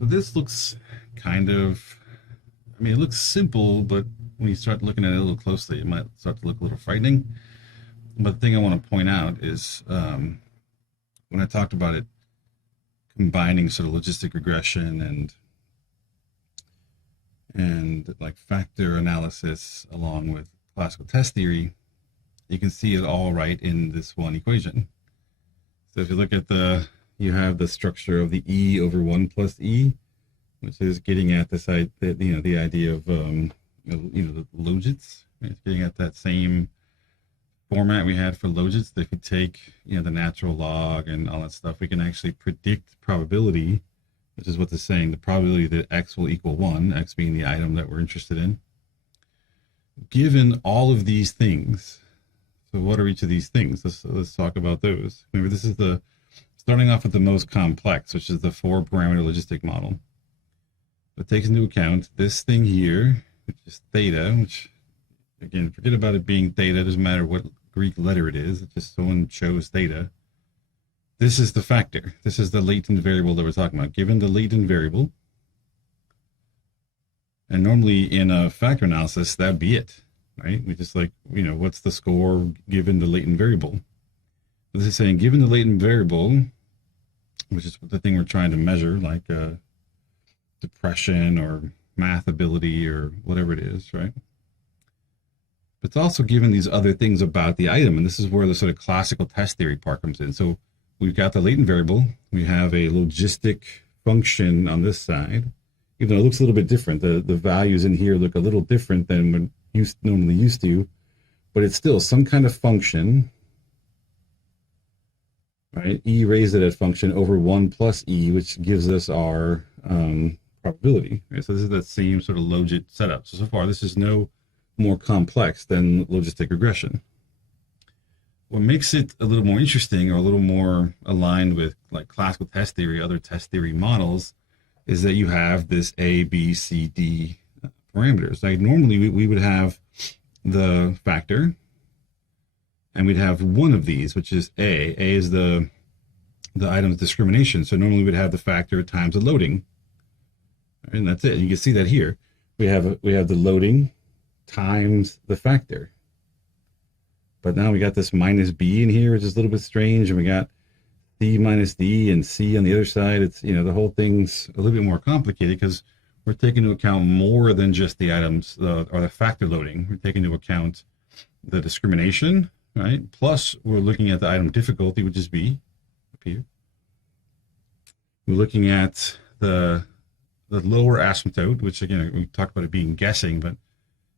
So this looks kind of, I mean, it looks simple, but when you start looking at it a little closely, it might start to look a little frightening. But the thing I want to point out is when I talked about it combining sort of logistic regression and like factor analysis along with classical test theory, you can see it all right in this one equation. So if you look at you have the structure of the E over 1 plus E, which is getting at this, the idea of, the logits. Right? It's getting at that same format we had for logits. That if you take, the natural log and all that stuff, we can actually predict probability, which is what it's saying, the probability that X will equal 1, X being the item that we're interested in, given all of these things. So what are each of these things? Let's talk about those. Remember, this is starting off with the most complex, which is the 4-parameter logistic model. It takes into account this thing here, which is theta, which, again, forget about it being theta. It doesn't matter what Greek letter it is. It's just someone chose theta. This is the factor. This is the latent variable that we're talking about. Given the latent variable, and normally in a factor analysis, that'd be it, right? We just what's the score given the latent variable? This is saying given the latent variable, which is the thing we're trying to measure, like depression or math ability or whatever it is, right? But it's also given these other things about the item, and this is where the sort of classical test theory part comes in. So we've got the latent variable, we have a logistic function on this side, even though it looks a little bit different. The values in here look a little different than what you normally used to, but it's still some kind of function, right? E raised to that function over 1 plus E, which gives us our probability. Right? So this is that same sort of logit setup. So far, this is no more complex than logistic regression. What makes it a little more interesting or a little more aligned with like classical test theory, other test theory models, is that you have this A, B, C, D parameters. Like normally we would have the factor, and we'd have one of these, which is A. A is the item's discrimination. So normally we'd have the factor times the loading, and that's it. You can see that here. We have the loading times the factor. But now we got this minus B in here, which is a little bit strange, and we got C minus D and C on the other side. It's, the whole thing's a little bit more complicated because we're taking into account more than just the items or the factor loading. We're taking into account the discrimination, right? Plus, we're looking at the item difficulty, which is B up here. We're looking at the lower asymptote, which again, we talked about it being guessing, but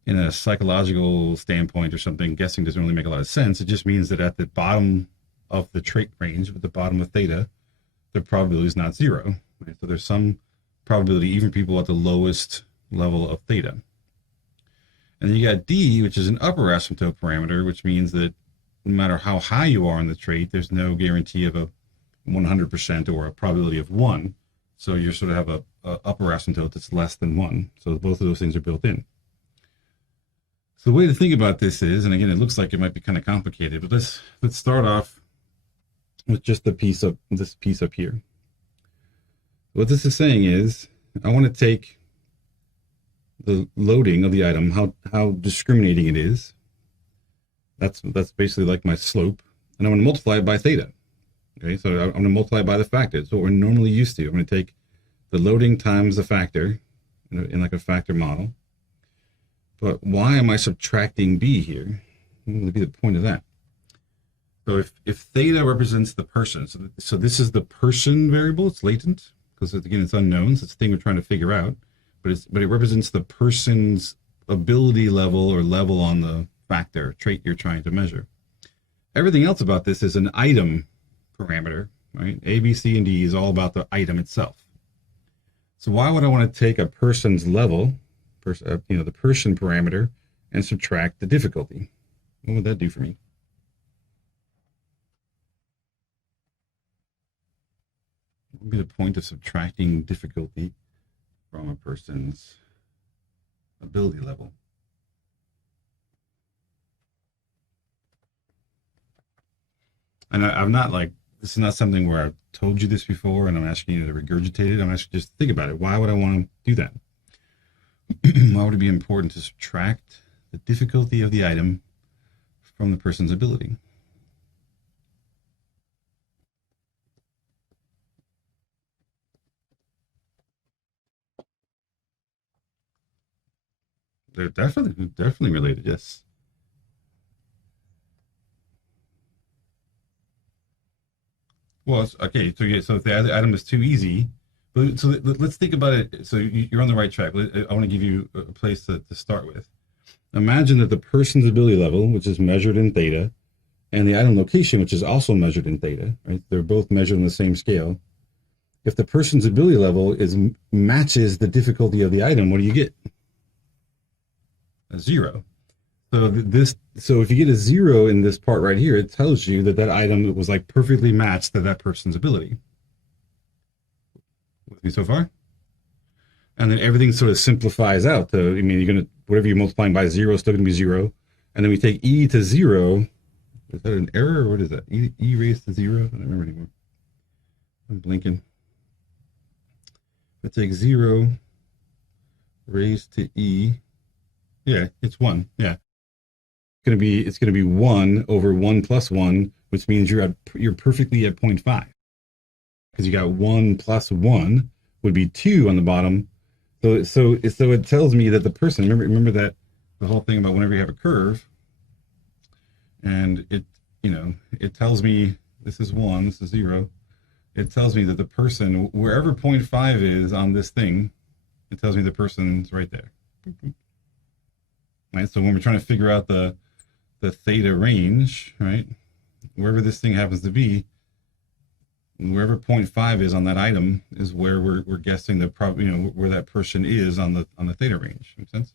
in a psychological standpoint or something, guessing doesn't really make a lot of sense. It just means that at the bottom of the trait range, at the bottom of theta, the probability is not 0. Right? So there's some probability, even people at the lowest level of theta. And then you got D, which is an upper asymptote parameter, which means that no matter how high you are in the trait, there's no guarantee of a 100% or a probability of 1. So you sort of have a upper asymptote that's less than 1. So both of those things are built in. So the way to think about this is, and again, it looks like it might be kind of complicated, but let's start off with just this piece up here. What this is saying is, I want to take the loading of the item, how discriminating it is. That's basically like my slope, and I want to multiply it by theta. Okay, so I'm going to multiply it by the factor. That's what we're normally used to. I'm going to take the loading times the factor in like a factor model. But why am I subtracting B here? What would be the point of that? So if theta represents the person, so this is the person variable, it's latent, because again, it's unknown, so it's the thing we're trying to figure out, but it represents the person's ability level or level on the factor, trait you're trying to measure. Everything else about this is an item parameter, right? A, B, C, and D is all about the item itself. So why would I want to take a person's level, the person parameter, and subtract the difficulty? What would that do for me? What would be the point of subtracting difficulty from a person's ability level? And I'm not like this is not something where I've told you this before and I'm asking you to regurgitate it. I'm asking just think about it. Why would I want to do that? Why would it be important to subtract the difficulty of the item from the person's ability? They're definitely related, yes. Well, okay, so if the item is too easy, but so let's think about it. So you're on the right track. I want to give you a place to start with. Imagine that the person's ability level, which is measured in theta, and the item location, which is also measured in theta, right? They're both measured on the same scale. If the person's ability level matches the difficulty of the item, what do you get? A 0. So if you get a 0 in this part right here, it tells you that item was like perfectly matched to that person's ability. With me so far? And then everything sort of simplifies out to, you're going to, whatever you're multiplying by 0 is still going to be 0. And then we take e to 0. Is that an error or what is that? E raised to 0? I don't remember anymore. I'm blinking. Let's take 0 raised to e. Yeah, it's 1. Yeah. It's going to be 1 over 1 plus 1, which means you're perfectly at 0.5. Because you got 1 plus 1 would be 2 on the bottom. So it tells me that the person, remember that the whole thing about whenever you have a curve, and it tells me this is 1, this is 0. It tells me that the person, wherever 0.5 is on this thing, it tells me the person's right there. Right, so when we're trying to figure out the theta range, right, wherever this thing happens to be, wherever 0.5 is on that item is where we're guessing the where that person is on the theta range. Make sense?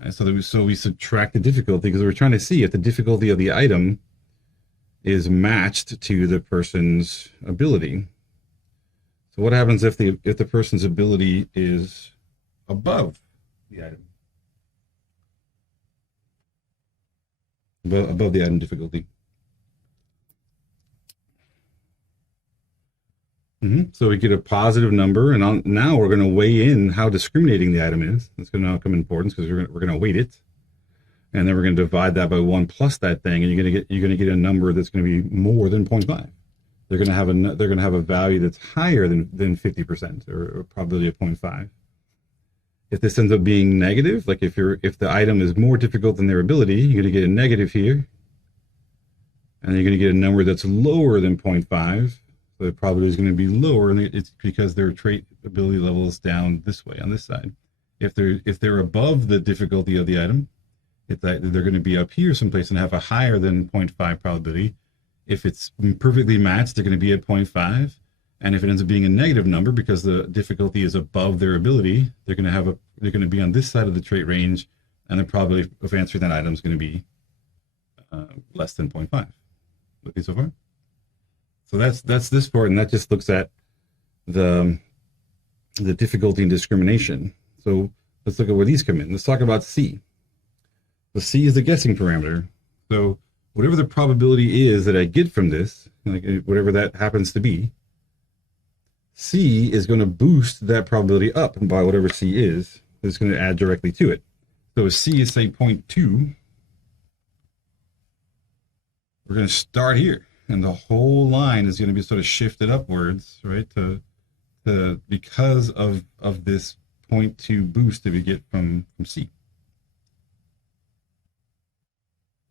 Right, so we subtract the difficulty because we're trying to see if the difficulty of the item is matched to the person's ability. So what happens if the person's ability is above the item? Above the item difficulty. So we get a positive number, and now we're going to weigh in how discriminating the item is. That's going to now come in importance because we're going to weight it, and then we're going to divide that by 1 plus that thing, and you're going to get a number that's going to be more than 0.5. They're going to have a value that's higher than 50% or a probability of 0.5. If this ends up being negative, like if the item is more difficult than their ability, you're going to get a negative here, and you're going to get a number that's lower than 0.5. So the probability is going to be lower, and it's because their trait ability level is down this way on this side. If they're above the difficulty of the item, they're going to be up here someplace and have a higher than 0.5 probability. If it's perfectly matched, they're going to be at 0.5. And if it ends up being a negative number because the difficulty is above their ability, they're going to be on this side of the trait range, and the probability of answering that item is going to be less than 0.5. Okay, so far. So that's this part, and that just looks at the difficulty and discrimination. So let's look at where these come in. Let's talk about C. The C is the guessing parameter. So whatever the probability is that I get from this, like whatever that happens to be, C is going to boost that probability up by whatever C is. It's going to add directly to it. So if C is, say, 0.2, we're going to start here. And the whole line is going to be sort of shifted upwards, right, to because of this 0.2 boost that we get from C.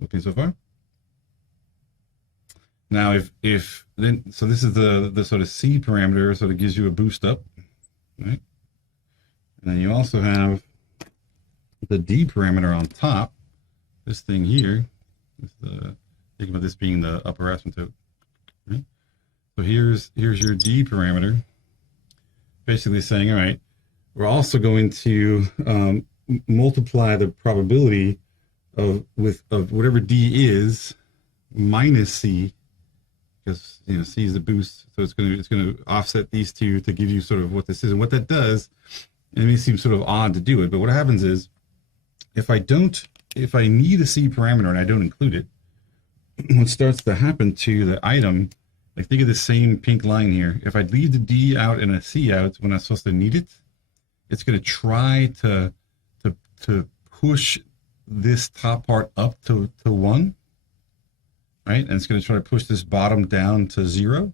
Okay, so far? Now, so this is the sort of C parameter, so it gives you a boost up, right? And then you also have the D parameter on top. This thing here is think about this being the upper asymptote. Right? So here's your D parameter, basically saying, all right, we're also going to multiply the probability of whatever D is minus C, because C is the boost, so it's going to offset these two to give you sort of what this is. And what that does, and it may seem sort of odd to do it, but what happens is if I need a C parameter and I don't include it, what starts to happen to the item, like think of the same pink line here. If I leave the D out and a C out when I'm supposed to need it, it's going to try to push this top part up to 1, right? And it's going to try to push this bottom down to 0.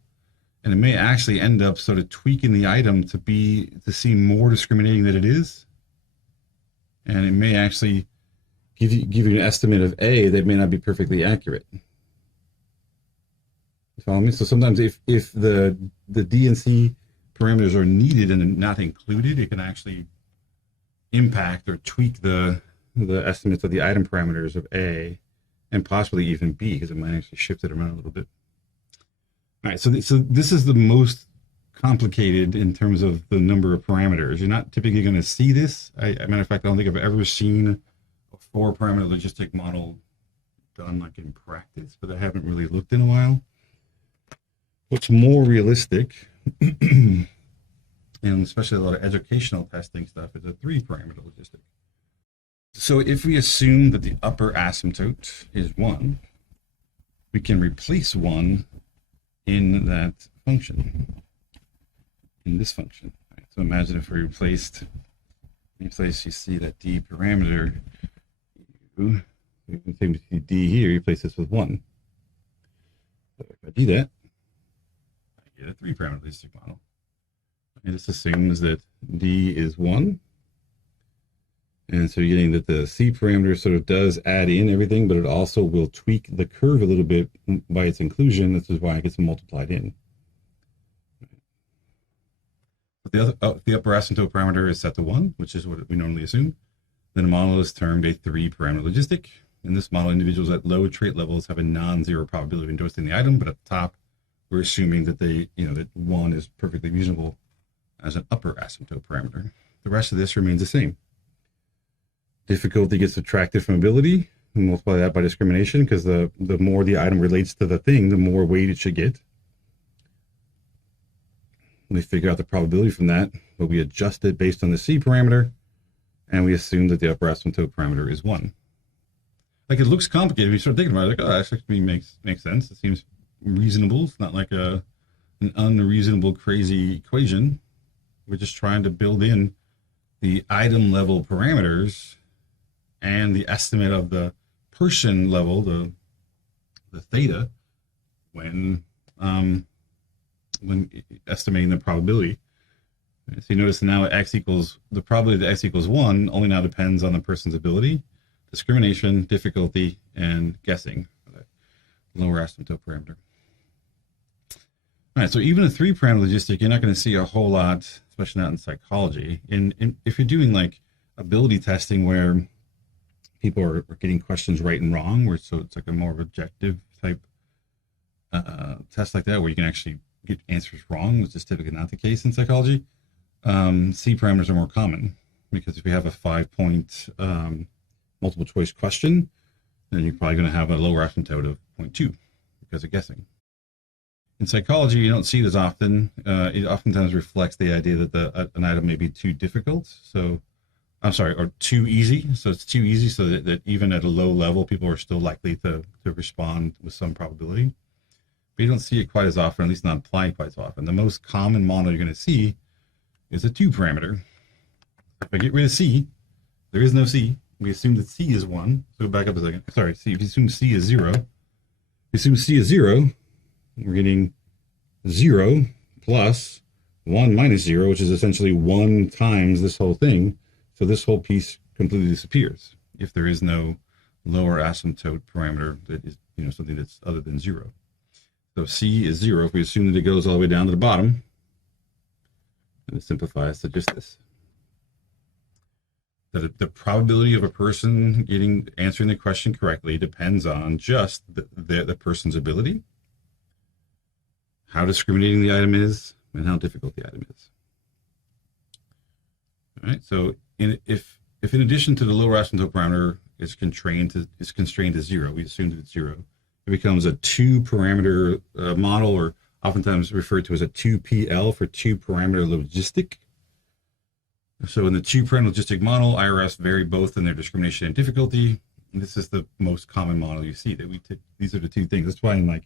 And it may actually end up sort of tweaking the item to seem more discriminating than it is. And it may actually give you an estimate of A that may not be perfectly accurate. You follow me? So sometimes if the D and C parameters are needed and not included, it can actually impact or tweak the estimates of the item parameters of A and possibly even B, because it might actually shift it around a little bit. All right, so this is the most complicated in terms of the number of parameters. You're not typically going to see this. As a matter of fact, I don't think I've ever seen a 4-parameter logistic model done like in practice, but I haven't really looked in a while. What's more realistic, and especially a lot of educational testing stuff, is a 3-parameter logistic. So if we assume that the upper asymptote is 1, we can replace 1 in that function, in this function. Right? So imagine if we replaced, you see that D parameter, we can say D here, replace this with 1. So if I do that, I get a 3-parameter logistic model. And this assumes that D is 1. And so you're getting that the C parameter sort of does add in everything, but it also will tweak the curve a little bit by its inclusion. This is why it gets multiplied in. But the upper asymptote parameter is set to 1, which is what we normally assume. Then a model is termed a 3-parameter logistic. In this model, individuals at low trait levels have a non-zero probability of endorsing the item, but at the top, we're assuming that that 1 is perfectly reasonable as an upper asymptote parameter. The rest of this remains the same. Difficulty gets subtracted from ability, and multiply that by discrimination, because the more the item relates to the thing, the more weight it should get. We figure out the probability from that, but we adjust it based on the C parameter, and we assume that the upper asymptote parameter is 1. Like, it looks complicated when you start thinking about it, like, oh, that actually makes sense. It seems reasonable. It's not like an unreasonable, crazy equation. We're just trying to build in the item level parameters and the estimate of the person level, the theta, when estimating the probability. So you notice now the probability that X equals 1 only now depends on the person's ability, discrimination, difficulty, and guessing for that lower asymptote parameter. All right, so even a 3-parameter logistic, you're not going to see a whole lot, especially not in psychology. If you're doing like ability testing where people are getting questions right and wrong, so it's like a more objective type test like that, where you can actually get answers wrong, which is typically not the case in psychology. C parameters are more common, because if you have a 5-point multiple choice question, then you're probably going to have a lower asymptote of 0.2 because of guessing. In psychology, you don't see it as often. It oftentimes reflects the idea that an item may be too difficult. So, or too easy. So it's too easy so that even at a low level, people are still likely to respond with some probability. But you don't see it quite as often, at least not applied quite so often. The most common model you're going to see is a 2-parameter. If I get rid of C, there is no C. We assume that C is 1. So go back up a second. Sorry, C. If you assume C is 0, we're getting 0 plus 1 minus 0, which is essentially 1 times this whole thing. So this whole piece completely disappears if there is no lower asymptote parameter that is, something that's other than 0. So C is 0. If we assume that it goes all the way down to the bottom, and it simplifies to just this. That the probability of a person answering the question correctly depends on just the person's ability, how discriminating the item is, and how difficult the item is. All right. So if in addition to the lower asymptote parameter is constrained to 0, we assume that it's 0, it becomes a 2-parameter model, or oftentimes referred to as a 2PL for 2-parameter logistic. So in the 2-parameter logistic model, IRS vary both in their discrimination and difficulty. And this is the most common model you see. That these are the two things. That's why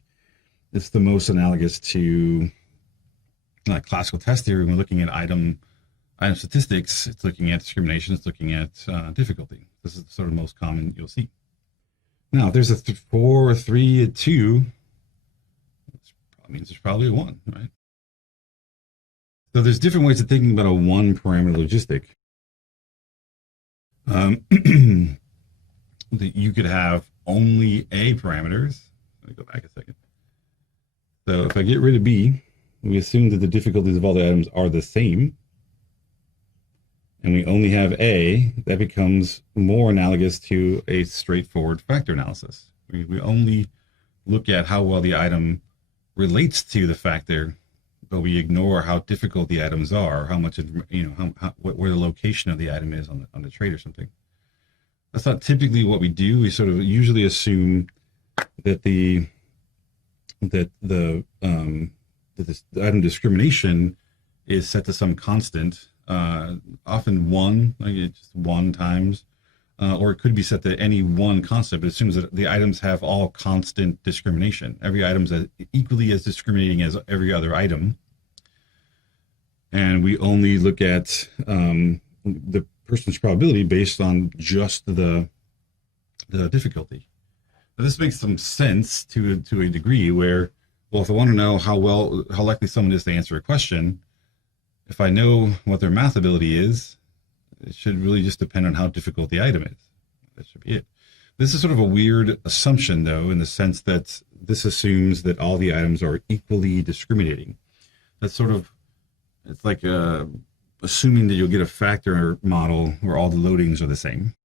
it's the most analogous to classical test theory. When we're looking at item statistics, it's looking at discrimination, it's looking at difficulty. This is sort of the most common you'll see. Now, if there's a 4, a 3, a 2, that probably means there's probably a 1, right? So there's different ways of thinking about a one parameter logistic. That you could have only A parameters. Let me go back a second. So if I get rid of B, we assume that the difficulties of all the items are the same, and we only have A, that becomes more analogous to a straightforward factor analysis. We only look at how well the item relates to the factor, but we ignore how difficult the items are, how much, where the location of the item is on the trait or something. That's not typically what we do. We sort of usually assume that the item discrimination is set to some constant, often 1, like it's just 1 times, or it could be set to any one constant, but it assumes that the items have all constant discrimination. Every item is equally as discriminating as every other item. And we only look at the person's probability based on just the difficulty. Now, this makes some sense to a degree where, well, if I want to know how likely someone is to answer a question, if I know what their math ability is, it should really just depend on how difficult the item is. That should be it. This is sort of a weird assumption, though, in the sense that this assumes that all the items are equally discriminating. That's sort of, it's like assuming that you'll get a factor model where all the loadings are the same.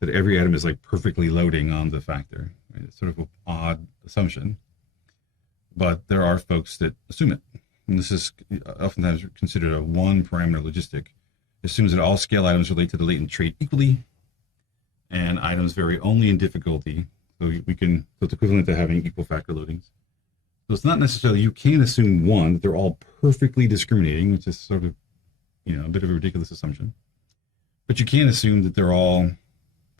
That every item is like perfectly loading on the factor. Right? It's sort of an odd assumption, but there are folks that assume it. And this is oftentimes considered a one parameter logistic. It assumes that all scale items relate to the latent trait equally, and items vary only in difficulty. So so it's equivalent to having equal factor loadings. So it's not necessarily, you can assume one, that they're all perfectly discriminating, which is sort of, a bit of a ridiculous assumption. But you can assume that they're all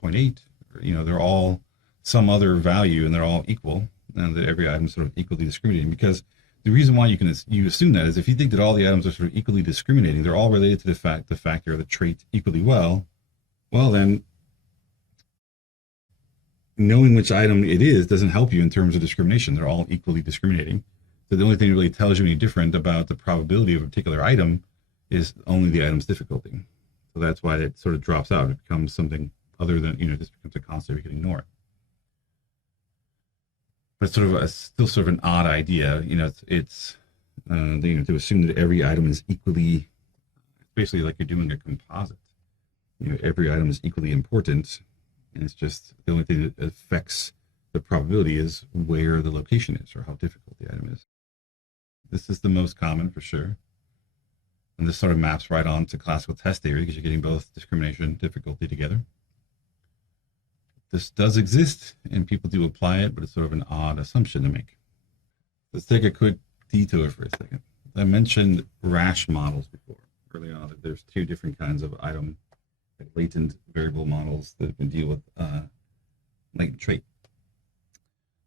0.8, or, they're all some other value and they're all equal, and that every item is sort of equally discriminating. Because the reason why you assume that is if you think that all the items are sort of equally discriminating, they're all related to the factor or the trait equally well then knowing which item it is doesn't help you in terms of discrimination. They're all equally discriminating. So the only thing that really tells you any different about the probability of a particular item is only the item's difficulty. So that's why it sort of drops out. It becomes something other than, just becomes a constant. We can ignore it. But still sort of an odd idea. It's to assume that every item is equally, basically like you're doing a composite. Every item is equally important. And it's just the only thing that affects the probability is where the location is or how difficult the item is. This is the most common for sure. And this sort of maps right on to classical test theory because you're getting both discrimination and difficulty together. This does exist and people do apply it, but it's sort of an odd assumption to make. Let's take a quick detour for a second. I mentioned Rasch models before, early on, that there's two different kinds of item latent variable models that can deal with latent trait.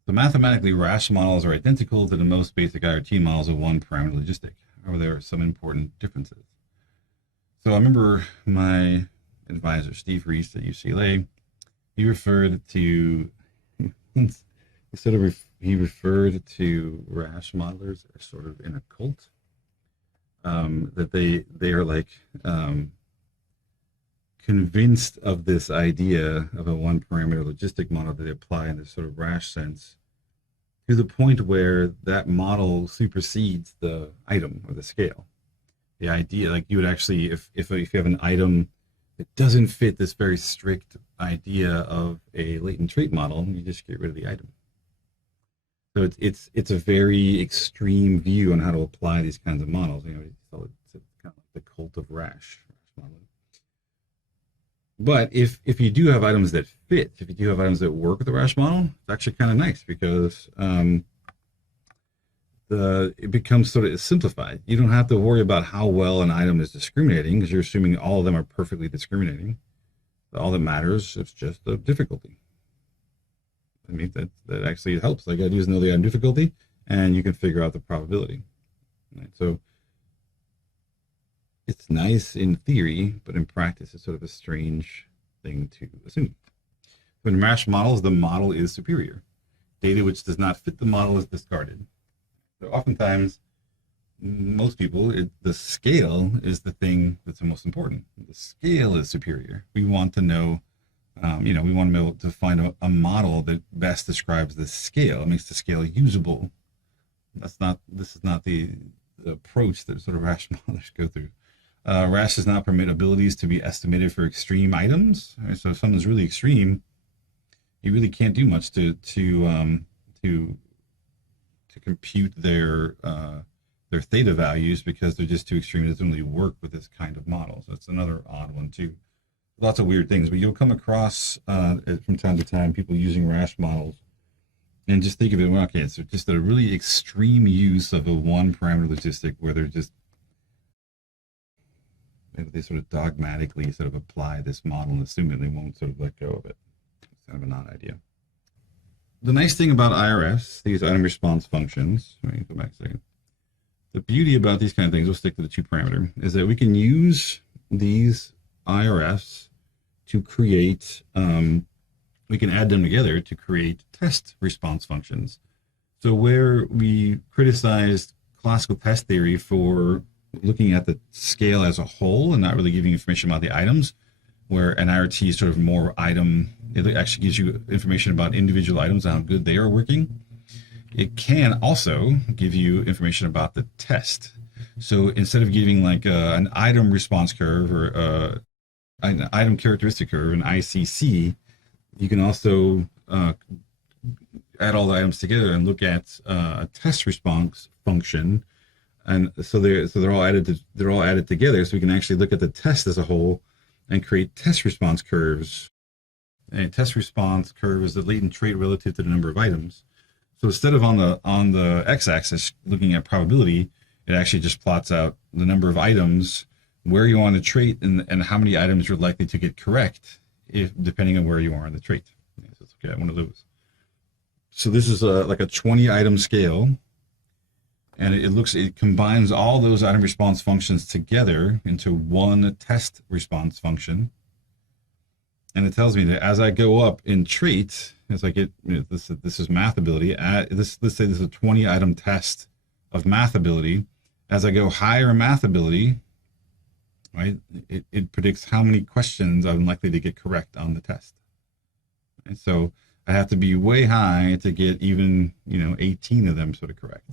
So mathematically, Rasch models are identical to the most basic IRT models of one parameter logistic. However, there are some important differences. So I remember my advisor, Steve Reese at UCLA, he referred to Rasch modelers as sort of in a cult. That they are like convinced of this idea of a one parameter logistic model that they apply in this sort of Rasch sense to the point where that model supersedes the item or the scale. The idea, like you would actually, if you have an item that doesn't fit this very strict idea of a latent trait model, you just get rid of the item. So it's a very extreme view on how to apply these kinds of models. So it's kind of like the cult of Rasch modeling. But if you do have items that fit, if you do have items that work with the Rasch model, it's actually kind of nice because it becomes sort of simplified. You don't have to worry about how well an item is discriminating because you're assuming all of them are perfectly discriminating. All that matters is just the difficulty. I mean, that actually helps. Like, I do is know the item difficulty, and you can figure out the probability. Right? So it's nice in theory, but in practice, it's sort of a strange thing to assume. So in Rasch models, the model is superior. Data which does not fit the model is discarded. So oftentimes, most people, the scale is the thing that's the most important. The scale is superior. We want to know, we want to be able to find a model that best describes the scale. It makes the scale usable. This is not the approach that sort of Rasch modelers go through. Rasch does not permit abilities to be estimated for extreme items. Right? So if something's really extreme, you really can't do much to compute their theta values because they're just too extreme. It doesn't really work with this kind of model. So it's another odd one too. Lots of weird things, but you'll come across from time to time people using Rasch models, and just think of it. Well, okay, so just a really extreme use of a one parameter logistic where they're just they sort of dogmatically sort of apply this model and assume it. They won't sort of let go of it. It's kind of an odd idea. The nice thing about IRFs, these item response functions, let me go back a second. The beauty about these kind of things, we'll stick to the 2-parameter, is that we can use these IRFs to create, we can add them together to create test response functions. So where we criticized classical test theory for looking at the scale as a whole and not really giving information about the items, where an IRT is sort of more item, it actually gives you information about individual items and how good they are working. It can also give you information about the test. So instead of giving like an item response curve or an item characteristic curve, an ICC, you can also add all the items together and look at a test response function. And so they're all added together, so we can actually look at the test as a whole and create test response curves. And a test response curve is the latent trait relative to the number of items. So instead of on the x-axis looking at probability, it actually just plots out the number of items, where you are on the trait, and how many items you're likely to get correct, depending on where you are on the trait. So let's look at one of those. So this is like a 20 item scale. And it combines all those item response functions together into one test response function. And it tells me that as I go up in trait, as I get, this is math ability. Let's say this is a 20 item test of math ability. As I go higher in math ability, right, it predicts how many questions I'm likely to get correct on the test. And so I have to be way high to get even, 18 of them sort of correct.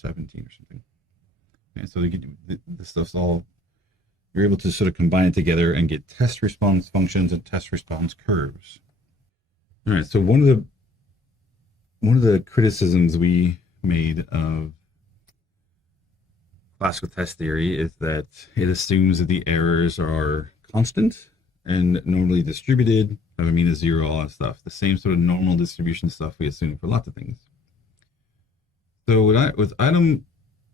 17 or something. And so this stuff's all, you're able to sort of combine it together and get test response functions and test response curves. All right, so one of the criticisms we made of classical test theory is that it assumes that the errors are constant and normally distributed, have a mean of 0, all that stuff. The same sort of normal distribution stuff we assume for lots of things. So with item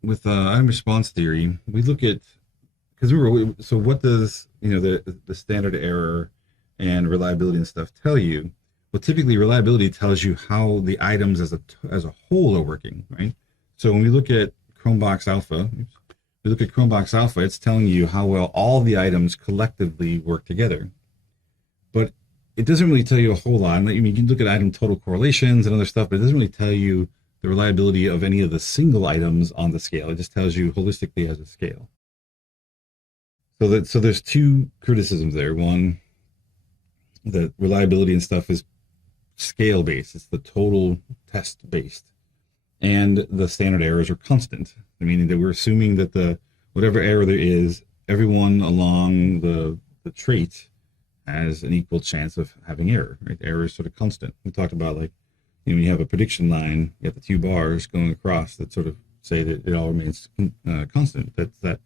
response theory, we look at, because so what does the standard error and reliability and stuff tell you? Well, typically reliability tells you how the items as a whole are working, right? So when we look at Chromebox Alpha, it's telling you how well all the items collectively work together. But it doesn't really tell you a whole lot. I mean, you can look at item total correlations and other stuff, but it doesn't really tell you the reliability of any of the single items on the scale. It just tells you holistically as a scale. So there's two criticisms there. One, that reliability and stuff is scale based. It's the total test based, and the standard errors are constant, meaning that we're assuming that whatever error there is, everyone along the trait has an equal chance of having error. Right? Error is sort of constant. We talked about you have a prediction line, you have the 2 bars going across that sort of say that it all remains constant. That's that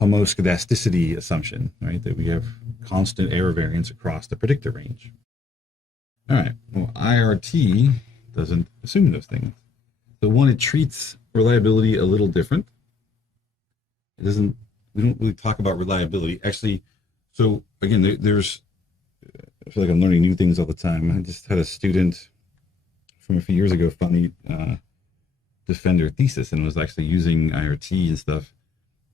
homoscedasticity assumption, right? That we have constant error variance across the predictor range. All right, well, IRT doesn't assume those things. So one, it treats reliability a little different. We don't really talk about reliability. Actually, so again, there's I feel like I'm learning new things all the time. I just had a student from a few years ago finally defend their thesis and was actually using IRT and stuff.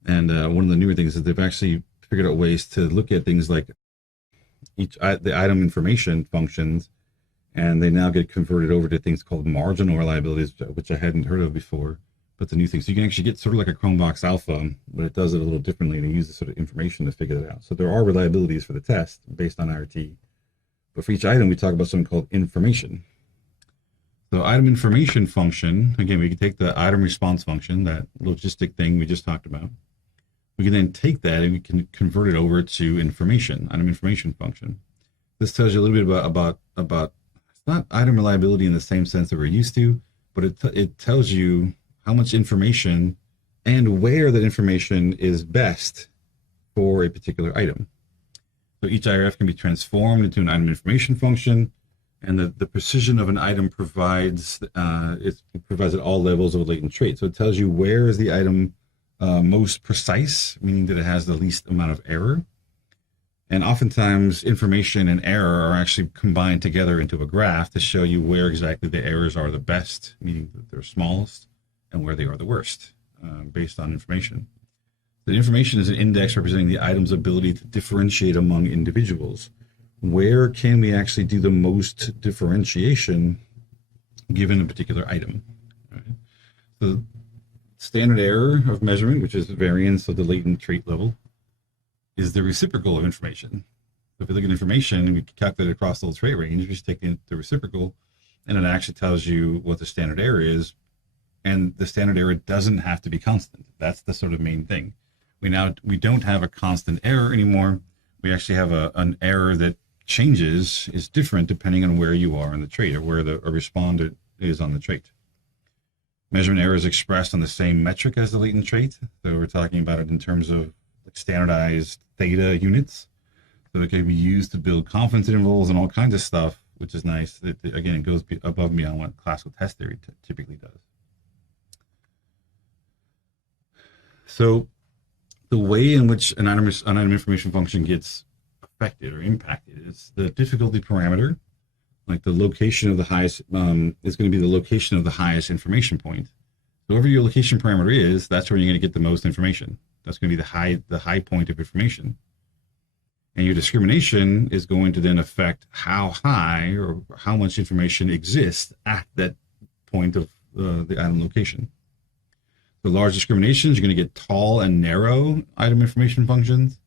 And one of the newer things is they've actually figured out ways to look at things like the item information functions, and they now get converted over to things called marginal reliabilities, which I hadn't heard of before. But the new thing, so you can actually get sort of like a Chromebox Alpha, but it does it a little differently, and it uses sort of information to figure that out. So there are reliabilities for the test based on IRT, but for each item, we talk about something called information. So item information function, again, we can take the item response function, that logistic thing we just talked about. We can then take that and we can convert it over to information, item information function. This tells you a little bit about it's not item reliability in the same sense that we're used to, but it tells you how much information and where that information is best for a particular item. So each IRF can be transformed into an item information function, and the precision of an item provides it provides at all levels of a latent trait. So it tells you where is the item most precise, meaning that it has the least amount of error. And oftentimes information and error are actually combined together into a graph to show you where exactly the errors are the best, meaning that they're smallest, and where they are the worst, based on information. The information is an index representing the item's ability to differentiate among individuals. Where can we actually do the most differentiation given a particular item? Right? So standard error of measurement, which is variance of the latent trait level, is the reciprocal of information. So if you look at information and we calculate it across the whole trait range, we just take the reciprocal, and it actually tells you what the standard error is. And the standard error doesn't have to be constant. That's the sort of main thing. We don't have a constant error anymore. We actually have an error that changes, is different depending on where you are in the trait, or where a responder is on the trait. Measurement error is expressed on the same metric as the latent trait. So we're talking about it in terms of standardized theta units. So it can be used to build confidence intervals and all kinds of stuff, which is nice. Again, it goes above and beyond what classical test theory typically does. So the way in which an item information function gets affected or impacted is the difficulty parameter, like the location of the highest, is going to be the location of the highest information point. So wherever your location parameter is, that's where you're going to get the most information. That's going to be the high point of information. And your discrimination is going to then affect how high or how much information exists at that point of the item location. The large discriminations, you're going to get tall and narrow item information functions.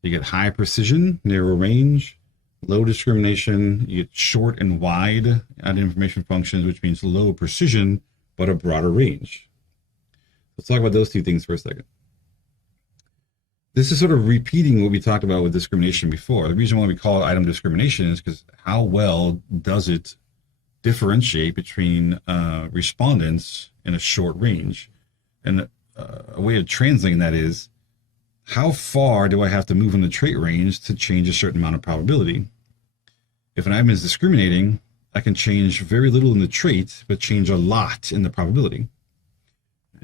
You get high precision, narrow range. Low discrimination, you get short and wide item information functions, which means low precision, but a broader range. Let's talk about those two things for a second. This is sort of repeating what we talked about with discrimination before. The reason why we call it item discrimination is because how well does it differentiate between respondents in a short range? And a way of translating that is, how far do I have to move in the trait range to change a certain amount of probability? If an item is discriminating, I can change very little in the trait, but change a lot in the probability.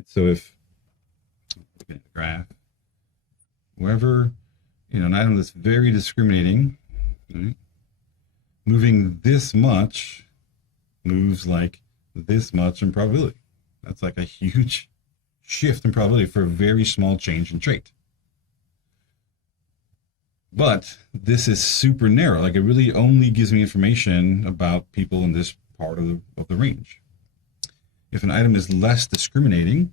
So if, looking at the graph, wherever, an item that's very discriminating, right, moving this much moves like this much in probability. That's like a huge shift in probability for a very small change in trait. But this is super narrow. Like, it really only gives me information about people in this part of the range. If an item is less discriminating,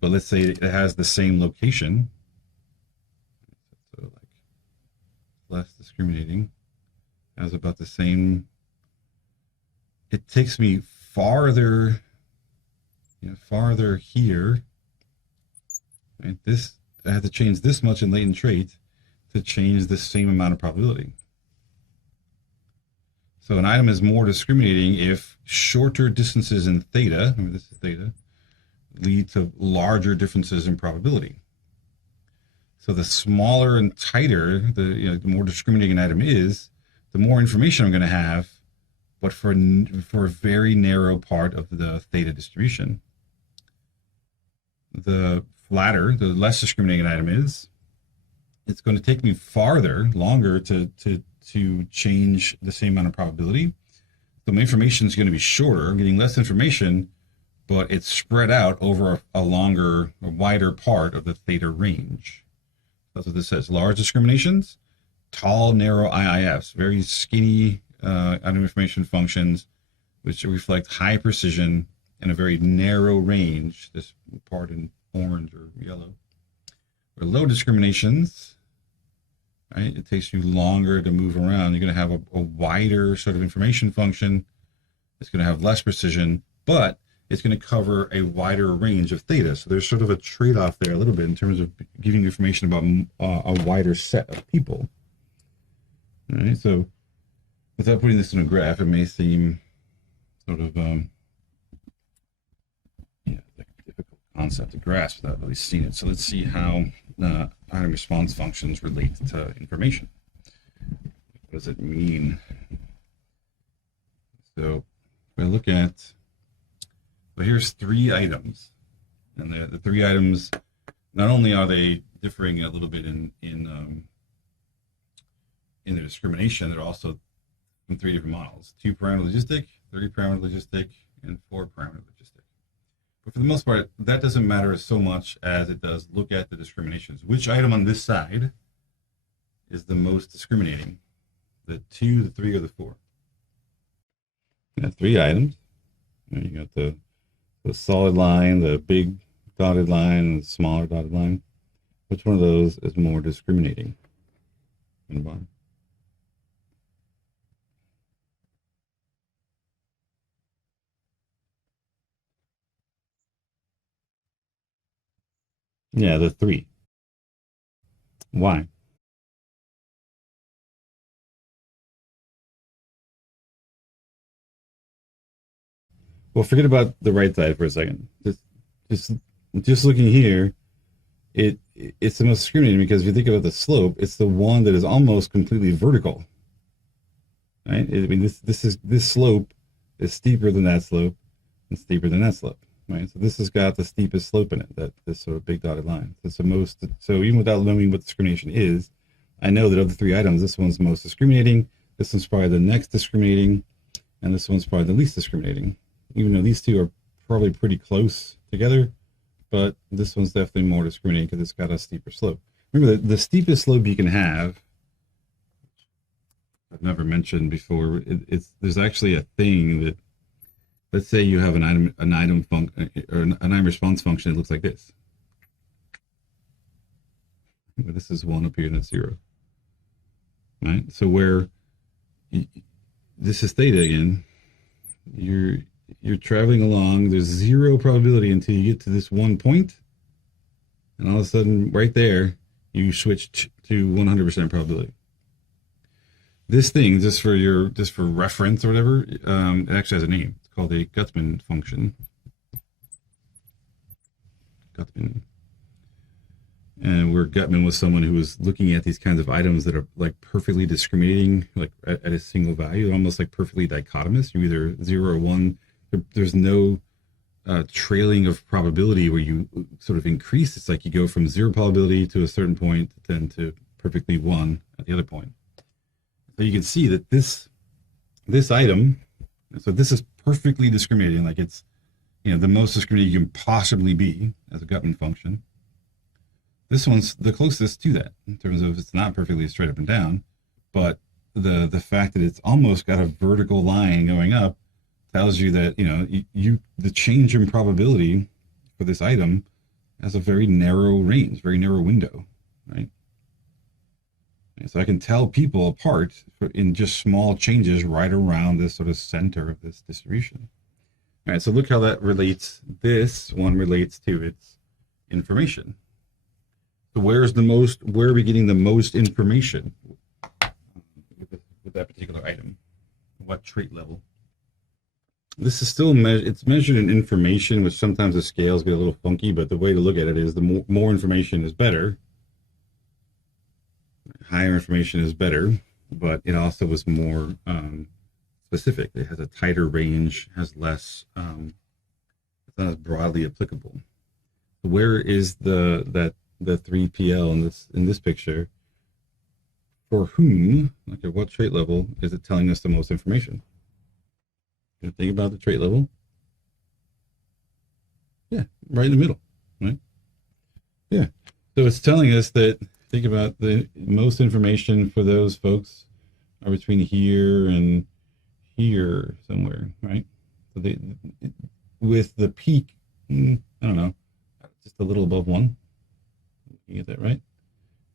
but let's say it has the same location, so like less discriminating, has about the same, it takes me farther, farther here, right? I have to change this much in latent trait to change the same amount of probability. So an item is more discriminating if shorter distances in theta, remember this is theta, lead to larger differences in probability. So the smaller and tighter, the more discriminating an item is, the more information I'm going to have, but for a very narrow part of the theta distribution. The flatter, the less discriminating an item is, it's going to take me longer to change the same amount of probability. So my information is going to be shorter. I'm getting less information, but it's spread out over a wider part of the theta range. That's what this says. Large discriminations, tall, narrow IIFs, very skinny item information functions, which reflect high precision and a very narrow range. This part in orange or yellow. Or low discriminations, right? It takes you longer to move around. You're going to have a wider sort of information function. It's going to have less precision, but it's going to cover a wider range of theta. So there's sort of a trade-off there a little bit in terms of giving you information about a wider set of people. All right, so without putting this in a graph, it may seem sort of like a difficult concept to grasp without really seeing it. So let's see how item response functions relate to information. What does it mean? So if I look at, well, here's 3 items, and the 3 items, not only are they differing a little bit in their discrimination, they're also from 3 different models: 2-parameter logistic, 3-parameter logistic, and 4-parameter logistic. But for the most part, that doesn't matter so much as it does look at the discriminations. Which item on this side is the most discriminating? The 2, the 3, or the 4? You got 3 items. You got the solid line, the big dotted line, and the smaller dotted line. Which one of those is more discriminating? On the bottom. Yeah, the 3. Why? Well, forget about the right side for a second. Just looking here, it's the most discriminating because if you think about the slope, it's the one that is almost completely vertical. Right? I mean, this slope is steeper than that slope and steeper than that slope. Right? So this has got the steepest slope in it, this sort of big dotted line. It's the most. So even without knowing what discrimination is, I know that of the 3 items, this one's the most discriminating. This one's probably the next discriminating, and this one's probably the least discriminating. Even though these 2 are probably pretty close together, but this one's definitely more discriminating because it's got a steeper slope. Remember, the steepest slope you can have, I've never mentioned before, there's actually a thing that, let's say you have an item response function that looks like this. This is 1 up here and it's 0. Right? So where this is theta again, you're traveling along, there's 0 probability until you get to this one point, and all of a sudden right there you switch to 100% probability. This thing, just for reference or whatever, it actually has a name. It's called a Guttman function. Guttman. And where Guttman was someone who was looking at these kinds of items that are like perfectly discriminating, like at a single value, almost like perfectly dichotomous. You're either 0 or 1. There's no trailing of probability where you sort of increase. It's like you go from 0 probability to a certain point, then to perfectly 1 at the other point. So you can see that this item, so this is perfectly discriminating, like it's, the most discriminating you can possibly be as a Guttman function. This one's the closest to that in terms of it's not perfectly straight up and down, but the fact that it's almost got a vertical line going up tells you that the change in probability for this item has a very narrow range, very narrow window, right? And so I can tell people apart in just small changes right around this sort of center of this distribution. All right, so look how that relates. This one relates to its information. So where are we getting the most information with that particular item? What trait level? This is still it's measured in information, which sometimes the scales get a little funky, but the way to look at it is the more information is better. Higher information is better, but it also was more specific. It has a tighter range, has less, it's not as broadly applicable. Where is the 3PL in this picture? for whom, like at what trait level is it telling us the most information? You think about the trait level. Yeah, right in the middle, right? Yeah. So it's telling us that, think about the most information for those folks are between here and here somewhere, right? So they, with the peak, I don't know, just a little above one. You get that right?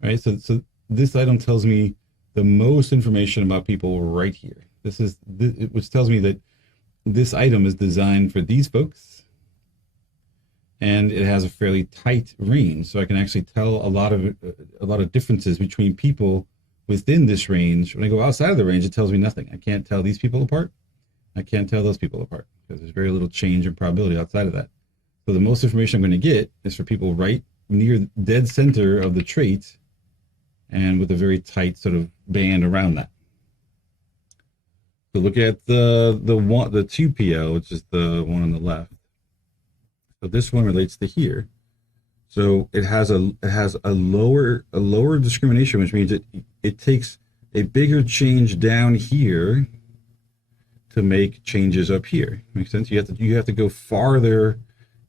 Right. So this item tells me the most information about people right here. Which tells me that this item is designed for these folks, and it has a fairly tight range, so I can actually tell a lot of differences between people within this range. When I go outside of the range, it tells me nothing. I can't tell these people apart. I can't tell those people apart because there's very little change in probability outside of that. So the most information I'm going to get is for people right near dead center of the trait, and with a very tight sort of band around that. So look at the 2PL, which is the one on the left. So this one relates to here. So it has a lower discrimination, which means it takes a bigger change down here to make changes up here. Makes sense? You have to go farther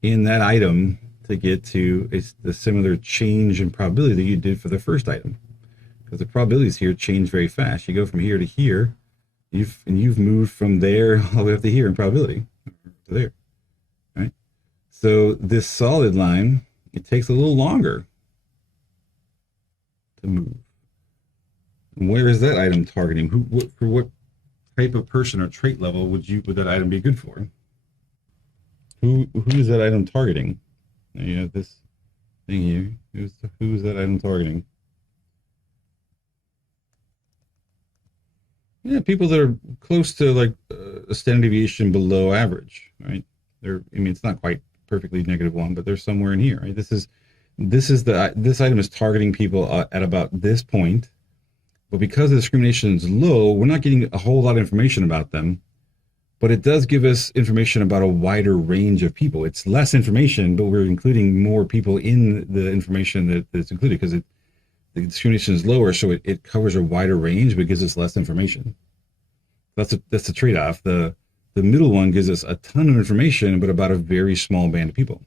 in that item to get to a similar change in probability that you did for the first item. Because the probabilities here change very fast. You go from here to here, you've moved from there all the way up to here in probability, to there, right? So this solid line, it takes a little longer to move. Where is that item targeting? For what type of person or trait level would that item be good for? Who is that item targeting? You have this thing here. Who is that item targeting? Yeah, people that are close to like a standard deviation below average, right? It's not quite perfectly -1, but they're somewhere in here, right? This item is targeting people at about this point, but because the discrimination is low, we're not getting a whole lot of information about them, but it does give us information about a wider range of people. It's less information, but we're including more people in the information that's included because the discrimination is lower, so it covers a wider range, but gives us less information. That's the trade-off. The middle one gives us a ton of information, but about a very small band of people.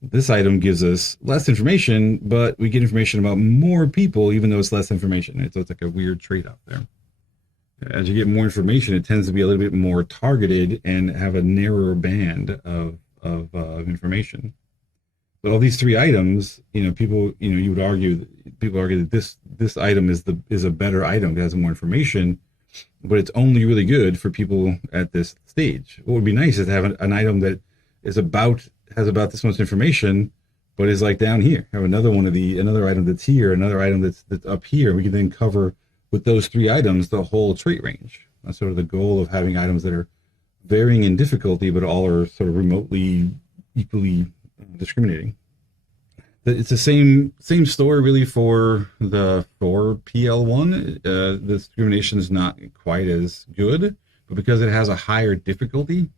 This item gives us less information, but we get information about more people, even though it's less information. So it's like a weird trade-off there. As you get more information, it tends to be a little bit more targeted and have a narrower band of information. But all these three items, people argue that this item is a better item that has more information, but it's only really good for people at this stage. What would be nice is to have an item that has about this much information, but is like down here. Have another item that's here, another item that's up here. We can then cover with those three items the whole trait range. That's sort of the goal of having items that are varying in difficulty, but all are sort of remotely equally discriminating. It's the same story really for the 4PL1. The discrimination is not quite as good, but because it has a higher difficulty,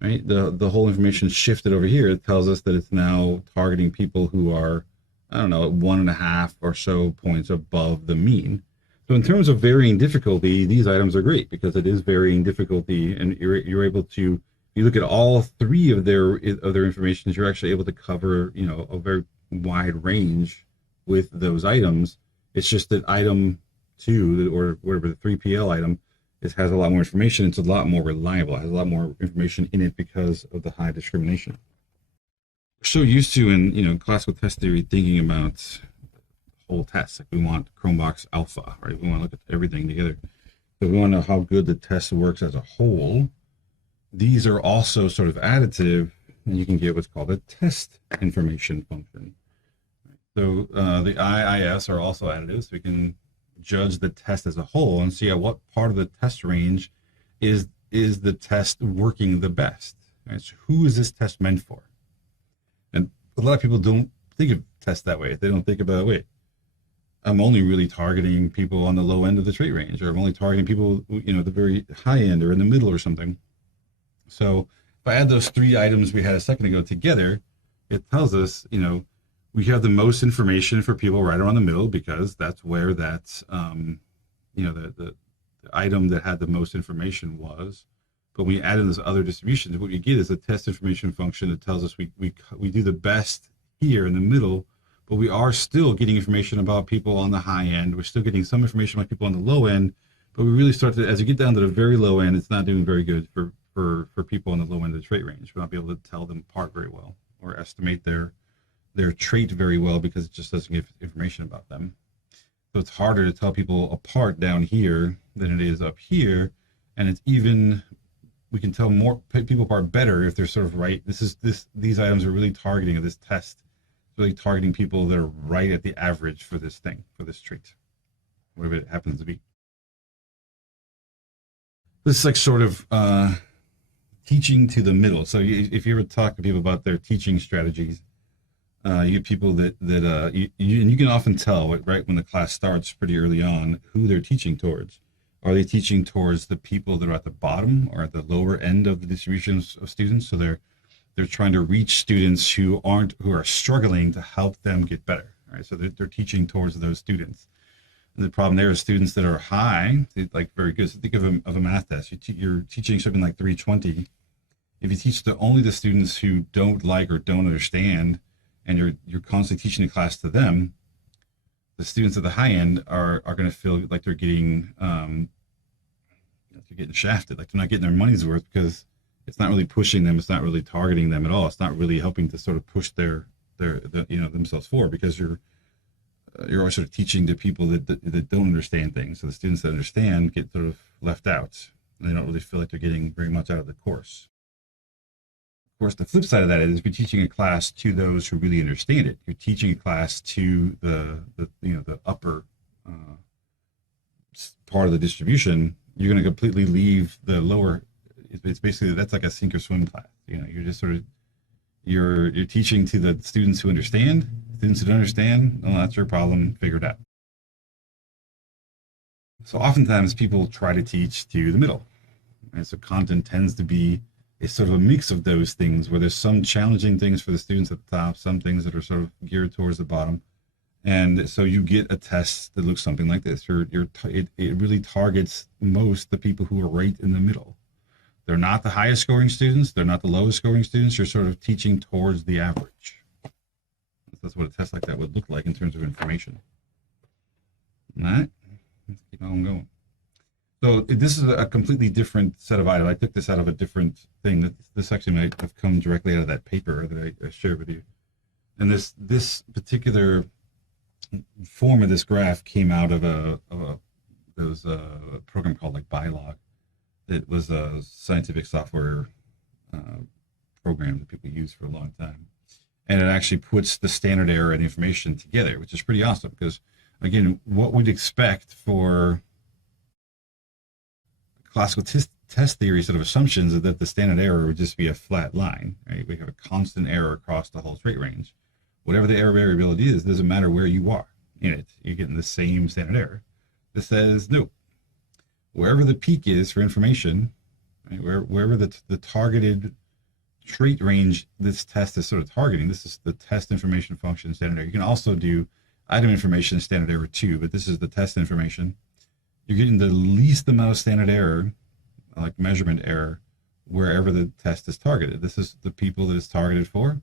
right? The whole information shifted over here. It tells us that it's now targeting people who are, I don't know, at 1.5 or so points above the mean. So in terms of varying difficulty, these items are great because it is varying difficulty, and you're able to. You look at all three of their informations, you're actually able to cover, a very wide range with those items. It's just that item 2 or whatever the 3PL item has a lot more information. It's a lot more reliable. It has a lot more information in it because of the high discrimination. We're so used to in classical test theory thinking about whole tests. Like we want Chromebox alpha, right? We want to look at everything together. So we want to know how good the test works as a whole. These are also sort of additive, and you can get what's called a test information function. So the IIS are also additive, so we can judge the test as a whole and see at what part of the test range is the test working the best. Right? So who is this test meant for? And a lot of people don't think of tests that way. They don't think about, wait, I'm only really targeting people on the low end of the trait range, or I'm only targeting people, at the very high end or in the middle or something. So if I add those three items we had a second ago together, it tells us, we have the most information for people right around the middle because that's where that, the item that had the most information was. But when we add in those other distributions, what we get is a test information function that tells us we do the best here in the middle, but we are still getting information about people on the high end. We're still getting some information about people on the low end, but we really start to, as you get down to the very low end, it's not doing very good for people on the low end of the trait range. We're not be able to tell them apart very well or estimate their trait very well because it just doesn't give information about them. So it's harder to tell people apart down here than it is up here, and it's even, we can tell more people apart better if they're sort of right. These items are really targeting, or this test really targeting people that are right at the average for this thing, for this trait, whatever it happens to be. This is like sort of teaching to the middle. So if you ever talk to people about their teaching strategies, you get people that you can often tell right when the class starts pretty early on who they're teaching towards. Are they teaching towards the people that are at the bottom or at the lower end of the distributions of students? So they're trying to reach students who are struggling to help them get better. Right? So they're teaching towards those students. And the problem there is students that are high, like very good. So think of a math test. You're teaching something like 320. If you teach only the students who don't like or don't understand, and you're constantly teaching the class to them, the students at the high end are going to feel like they're getting shafted, like they're not getting their money's worth because it's not really pushing them, it's not really targeting them at all, it's not really helping to sort of push their themselves forward, because you're always sort of teaching to people that don't understand things. So the students that understand get sort of left out. They don't really feel like they're getting very much out of the course. Of course, the flip side of that is if you're teaching a class to those who really understand it, you're teaching a class to the upper part of the distribution, you're going to completely leave the lower. It's basically, that's like a sink or swim class. You're just sort of, you're teaching to the students who understand. Students who don't understand, well, that's your problem, figure it out. So oftentimes people try to teach to the middle. And so content tends to be a sort of a mix of those things, where there's some challenging things for the students at the top, some things that are sort of geared towards the bottom. And so you get a test that looks something like this. It really targets most the people who are right in the middle. They're not the highest scoring students. They're not the lowest scoring students. You're sort of teaching towards the average. That's what a test like that would look like in terms of information. All right, let's keep on going. So this is a completely different set of items. I took this out of a different thing. This actually might have come directly out of that paper that I shared with you. And this particular form of this graph came out of a program called like Bylog. It was a scientific software program that people use for a long time. And it actually puts the standard error and information together, which is pretty awesome, because again, what we'd expect for classical test theory sort of assumptions is that the standard error would just be a flat line, right? We have a constant error across the whole trait range. Whatever the error variability is, it doesn't matter where you are in it, you're getting the same standard error. This says no. Wherever the peak is for information, right, wherever the targeted trait range this test is sort of targeting, this is the test information function standard error. You can also do item information standard error too, but this is the test information. You're getting the least amount of standard error, like measurement error, wherever the test is targeted. This is the people that it's targeted for.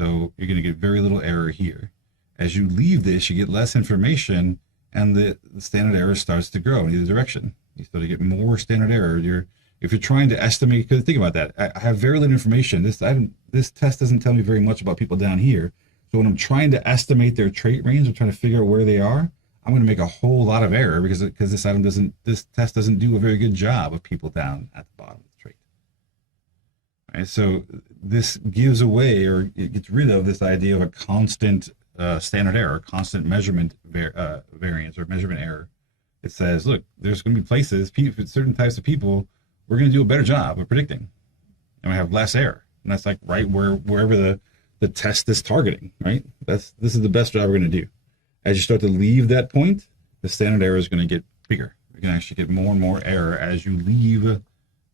So you're going to get very little error here. As you leave this, you get less information, and the standard error starts to grow in either direction. You start to get more standard error. If you're trying to estimate, because think about that, I have very little information. This test doesn't tell me very much about people down here. So when I'm trying to estimate their trait range, I'm trying to figure out where they are, I'm going to make a whole lot of error because this test doesn't do a very good job of people down at the bottom of the trait. Right, so this gives away, or it gets rid of, this idea of a constant standard error, constant measurement variance or measurement error. It says, look, there's going to be places, certain types of people, we're going to do a better job of predicting, and we have less error. And that's like right wherever the test is targeting, right? This is the best job we're going to do. As you start to leave that point, the standard error is going to get bigger. You're going to actually get more and more error as you leave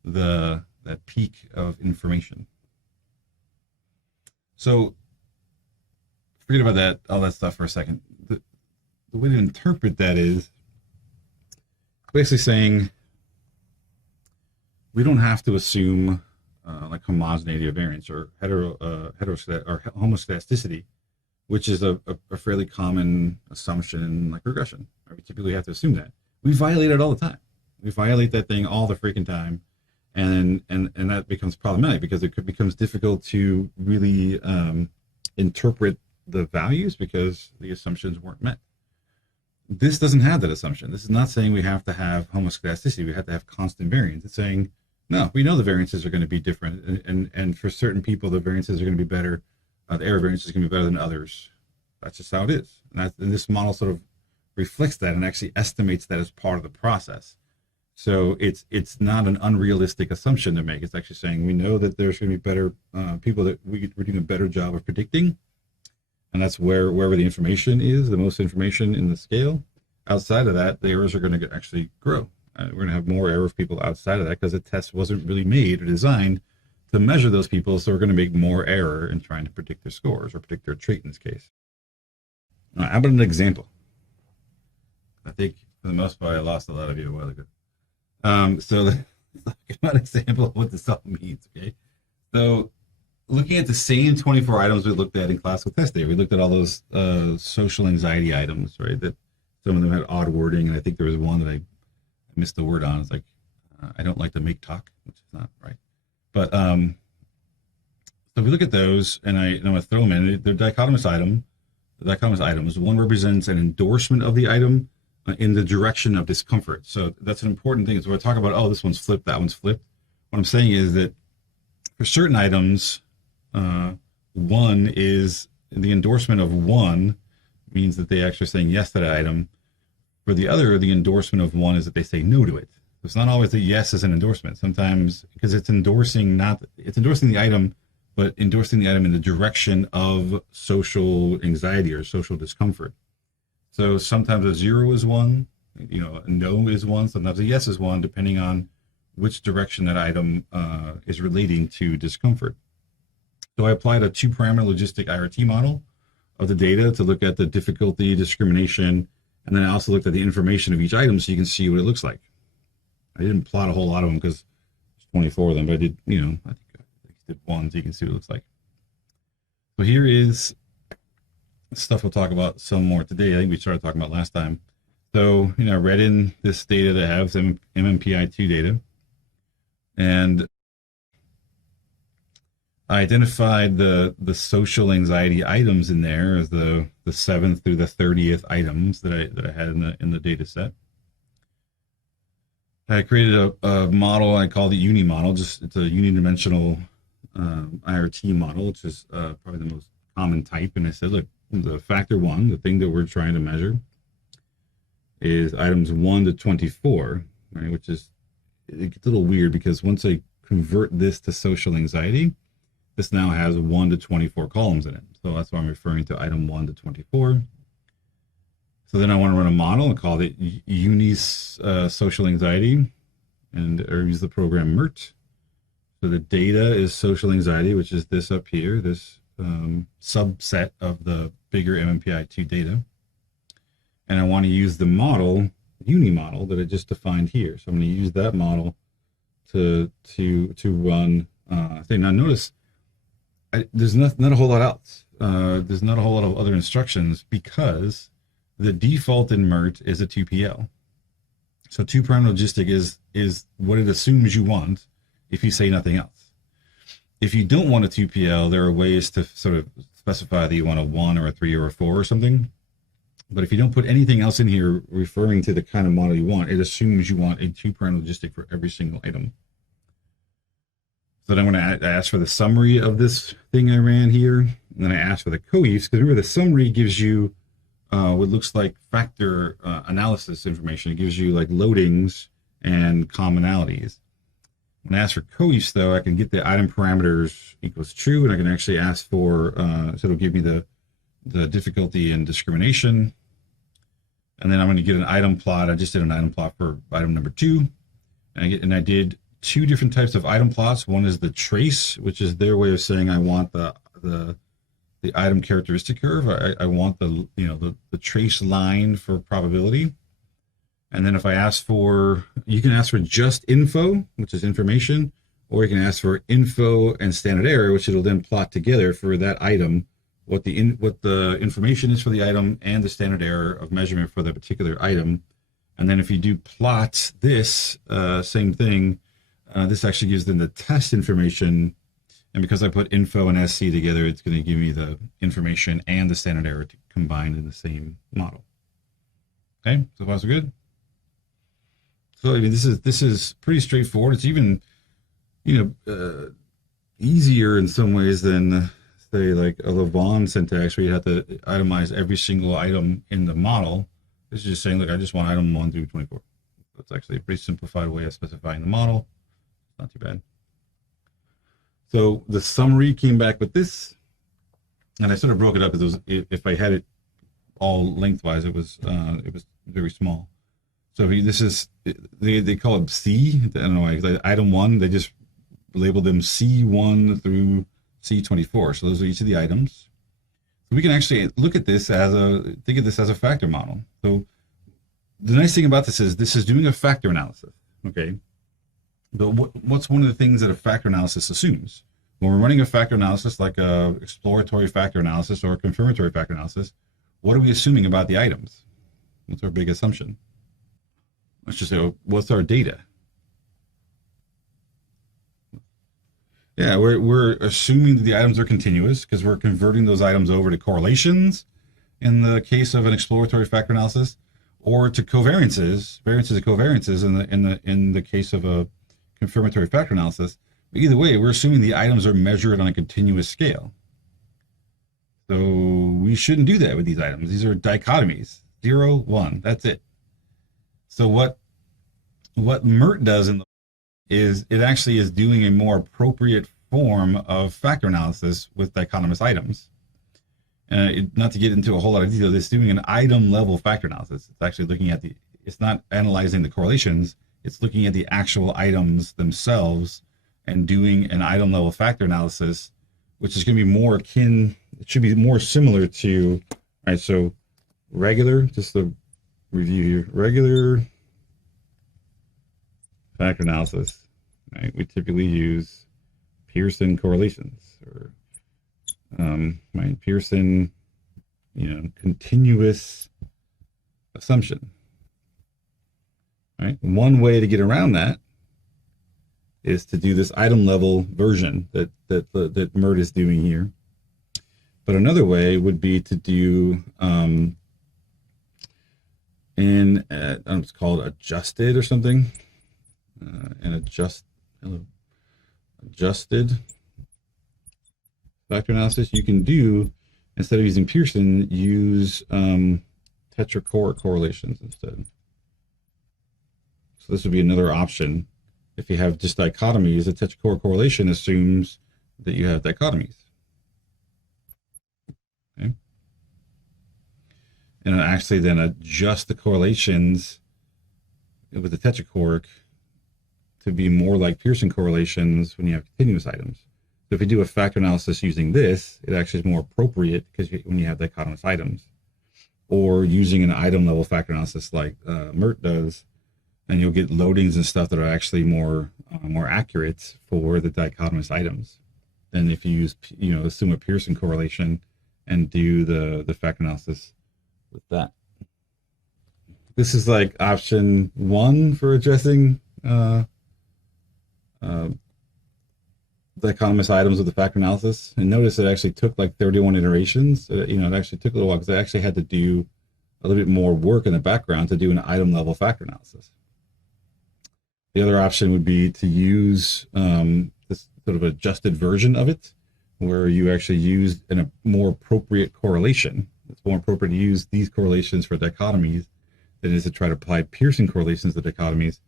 that peak of information. So forget about that, all that stuff for a second. The way to interpret that is basically saying we don't have to assume like homogeneity of variance or homoscedasticity, which is a fairly common assumption in like regression. Right? We typically have to assume that. We violate it all the time. We violate that thing all the freaking time, and that becomes problematic because it becomes difficult to really interpret the values because the assumptions weren't met. This doesn't have that assumption. This is not saying we have to have homoscedasticity. We have to have constant variance. It's saying, no, we know the variances are going to be different. And for certain people, the variances are going to be better. The error variance is going to be better than others. That's just how it is. And this model sort of reflects that and actually estimates that as part of the process. So it's not an unrealistic assumption to make. It's actually saying we know that there's going to be better people that we're doing a better job of predicting. And that's wherever the information is, the most information in the scale. Outside of that, the errors are going to actually grow. We're going to have more error of people outside of that because the test wasn't really made or designed to measure those people. So we're going to make more error in trying to predict their scores or predict their trait in this case. How about an example? I think for the most part, I lost a lot of you a while ago. So let's talk about an example of what this all means, okay? So looking at the same 24 items we looked at in classical test data, we looked at all those social anxiety items, right? That some of them had odd wording, and I think there was one that I missed the word on. It's like, I don't like to make talk, which is not right. But so we look at those, and I'm going to throw them in. They're dichotomous item. The dichotomous items. One represents an endorsement of the item in the direction of discomfort. So that's an important thing. So we're talking about, oh, this one's flipped, that one's flipped. What I'm saying is that for certain items, one is the endorsement of one means that they actually are saying yes to that item. For the other, the endorsement of one is that they say no to it. It's not always that yes is an endorsement. Sometimes because it's endorsing the item, but endorsing the item in the direction of social anxiety or social discomfort. So sometimes a 0 is one, a no is one, sometimes a yes is one, depending on which direction that item is relating to discomfort. So I applied a 2-parameter logistic IRT model of the data to look at the difficulty, discrimination, and then I also looked at the information of each item so you can see what it looks like. I didn't plot a whole lot of them because there's 24 of them, but I did, I think I did one so you can see what it looks like. So here is stuff we'll talk about some more today. I think we started talking about last time. So, I read in this data that has some MMPI2 data, and I identified the social anxiety items in there as the 7th through the 30th items that I had in the data set. I created a model I called the uni model. It's a unidimensional IRT model, which is probably the most common type. And I said, look, the factor 1, the thing that we're trying to measure, is items 1 to 24, right? Which is, it gets a little weird because once I convert this to social anxiety, this now has 1 to 24 columns in it. So that's why I'm referring to item 1 to 24. So then I want to run a model and call it Uni's social anxiety, or use the program MERT. So the data is social anxiety, which is this up here, this subset of the bigger MMPI2 data. And I want to use the model, Uni model, that I just defined here. So I'm going to use that model to run thing. Now notice, there's not a whole lot else. There's not a whole lot of other instructions because the default in MERT is a 2PL. So 2-parameter logistic is what it assumes you want if you say nothing else. If you don't want a 2PL, there are ways to sort of specify that you want a 1 or a 3 or a 4 or something. But if you don't put anything else in here referring to the kind of model you want, it assumes you want a 2-parameter logistic for every single item. So then I'm going to ask for the summary of this thing I ran here. And then I ask for the coefs, because remember the summary gives you what looks like factor analysis information. It gives you like loadings and commonalities. When I ask for coefs, though, I can get the item parameters equals true, and I can actually ask for, so it'll give me the difficulty and discrimination. And then I'm going to get an item plot. I just did an item plot for item number 2. And I did 2 different types of item plots. One is the trace, which is their way of saying I want the the item characteristic curve. I want the, you know, the trace line for probability. And then if I ask for, you can ask for just info, which is information, or you can ask for info and standard error, which it'll then plot together for that item, what the information is for the item and the standard error of measurement for the particular item. And then if you do plot this, same thing, this actually gives them the test information. And because I put info and SC together, it's going to give me the information and the standard error combined in the same model. Okay, so far so good. So I mean, this is pretty straightforward. It's even, you know, easier in some ways than say like a Lavon syntax where you have to itemize every single item in the model. This is just saying, look, I just want item 1 through 24. That's actually a pretty simplified way of specifying the model. It's not too bad. So the summary came back with this, and I sort of broke it up because if I had it all lengthwise, it was very small. So this is, they call it C. I don't know why. Like item 1, they just labeled them C1 through C24. So those are each of the items. So we can actually look at this as think of this as a factor model. So the nice thing about this is doing a factor analysis. Okay. But what's one of the things that a factor analysis assumes? When we're running a factor analysis, like a exploratory factor analysis or a confirmatory factor analysis, what are we assuming about the items? What's our big assumption? Let's just say, what's our data? Yeah, we're assuming that the items are continuous because we're converting those items over to correlations in the case of an exploratory factor analysis, or to covariances, variances and covariances in the case of a confirmatory factor analysis. But either way, we're assuming the items are measured on a continuous scale. So we shouldn't do that with these items. These are dichotomies, 0, 1. That's it. So what MERT does is it actually is doing a more appropriate form of factor analysis with dichotomous items. Not to get into a whole lot of detail, it's doing an item level factor analysis. It's actually looking at it's not analyzing the correlations, it's looking at the actual items themselves and doing an item level factor analysis, which is going to be more akin, it should be more similar to, all right, so regular, just the review here, regular factor analysis, right? We typically use Pearson correlations or right, Pearson, you know, continuous assumption, right? One way to get around that is to do this item level version that MERT is doing here. But another way would be to do it's called adjusted or something. Adjusted factor analysis. You can do, instead of using Pearson, use tetrachoric correlations instead. So this would be another option. If you have just dichotomies, a tetrachoric correlation assumes that you have dichotomies. Okay. And actually then adjust the correlations with the tetrachoric to be more like Pearson correlations when you have continuous items. So if you do a factor analysis using this, it actually is more appropriate because when you have dichotomous items, or using an item level factor analysis like MERT does, and you'll get loadings and stuff that are actually more accurate for the dichotomous items than if you use, you know, assume a Pearson correlation and do the factor analysis with that. This is like option 1 for addressing dichotomous items with the factor analysis. And notice it actually took like 31 iterations. You know, it actually took a little while because I actually had to do a little bit more work in the background to do an item level factor analysis. The other option would be to use this sort of adjusted version of it, where you actually use a more appropriate correlation. It's more appropriate to use these correlations for dichotomies than it is to try to apply Pearson correlations to dichotomies.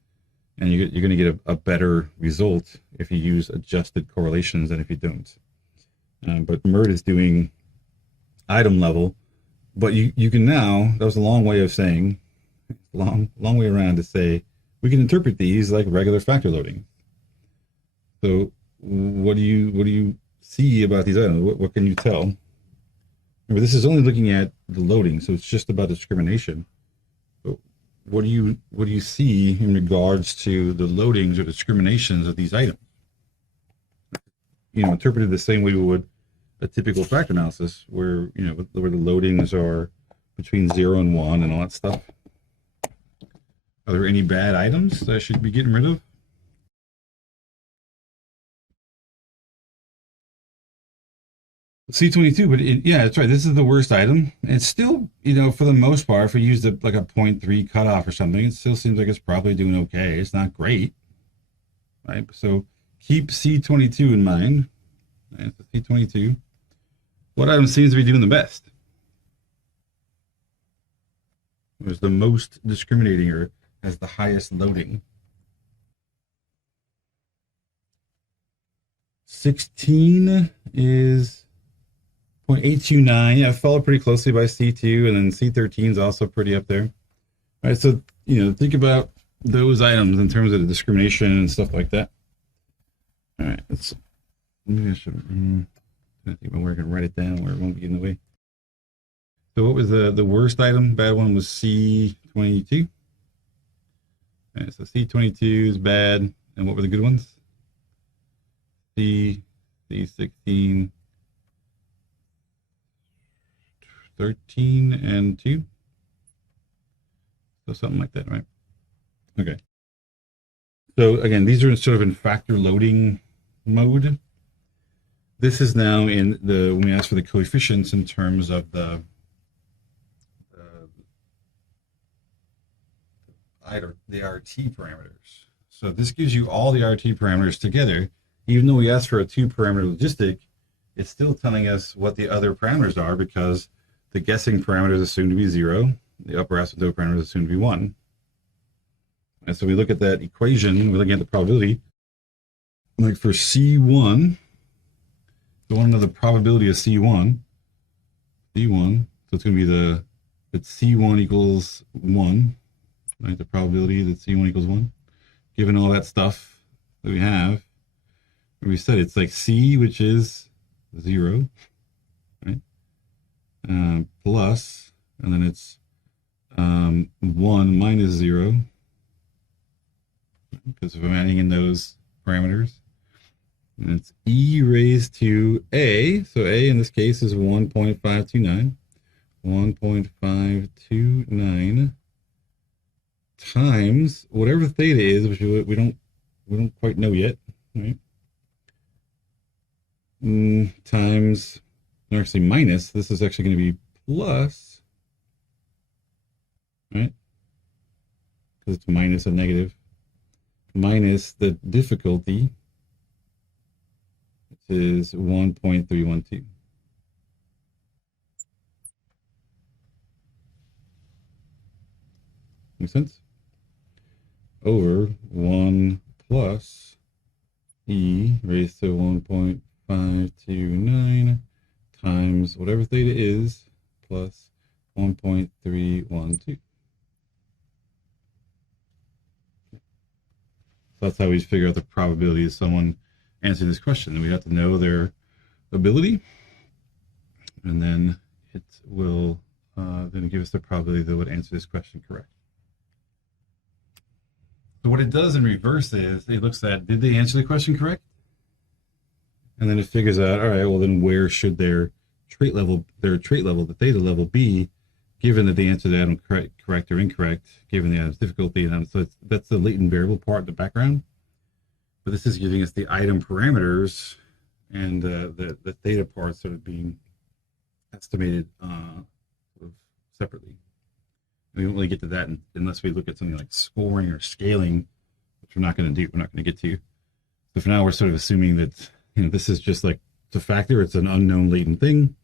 And you're going to get a better result if you use adjusted correlations than if you don't. But MERT is doing item level, but you can now, that was a long way of saying, long way around to say, we can interpret these like regular factor loading. So what do you see about these items? What can you tell? Remember, this is only looking at the loading, so it's just about discrimination. But what do you see in regards to the loadings or discriminations of these items? Interpreted the same way we would a typical factor analysis, where where the loadings are between 0 and 1 and all that stuff. Are there any bad items that I should be getting rid of? C22, but yeah, that's right. This is the worst item. It's still, for the most part, if we used like a 0.3 cutoff or something, it still seems like it's probably doing okay. It's not great, right? So keep C22 in mind. Right? So C22. What item seems to be doing the best? Was the most discriminating or has the highest loading? 16 is 0.829. Yeah, followed pretty closely by C2, and then C13 is also pretty up there. All right, so think about those items in terms of the discrimination and stuff like that. All right, maybe I should. I think we're going to write it down where it won't be in the way. So what was the worst item? Bad one was C22. All right, so C22 is bad, and what were the good ones? C16, 13, and 2. So something like that, right? Okay. So again, these are sort of in factor loading mode. This is now in when we ask for the coefficients in terms of the IRT parameters. So this gives you all the IRT parameters together. Even though we ask for a 2-parameter logistic, it's still telling us what the other parameters are, because the guessing parameter is assumed to be 0. The upper asymptote parameter is assumed to be 1. And so we look at that equation, we're looking at the probability. Like for C1, we want to know the probability of C1. C1, so it's going to be that C1 equals 1. Right, the probability that C1 equals 1. Given all that stuff that we have, we said it's like C, which is 0, right? Plus, and then it's 1 minus 0, because if I'm adding in those parameters. And it's E raised to A. So A in this case is 1.529. 1.529 times whatever theta is, which we don't quite know yet, right? Times, actually minus, this is actually going to be plus, right? Because it's minus a negative, minus the difficulty, which is 1.312. Make sense? Over 1 plus E raised to 1.529 times whatever theta is plus 1.312. So that's how we figure out the probability of someone answering this question. And we have to know their ability, and then it will then give us the probability that would answer this question correct. So what it does in reverse is it looks at, did they answer the question correct? And then it figures out, all right, well then where should their trait level, the theta level be, given that they answered the item correct or incorrect, given the item's difficulty. And so that's the latent variable part in the background. But this is giving us the item parameters, and the theta part sort of being estimated sort of separately. We don't really get to that unless we look at something like scoring or scaling, which we're not going to do. We're not going to get to. So for now, we're sort of assuming that this is just like it's a factor. It's an unknown latent thing,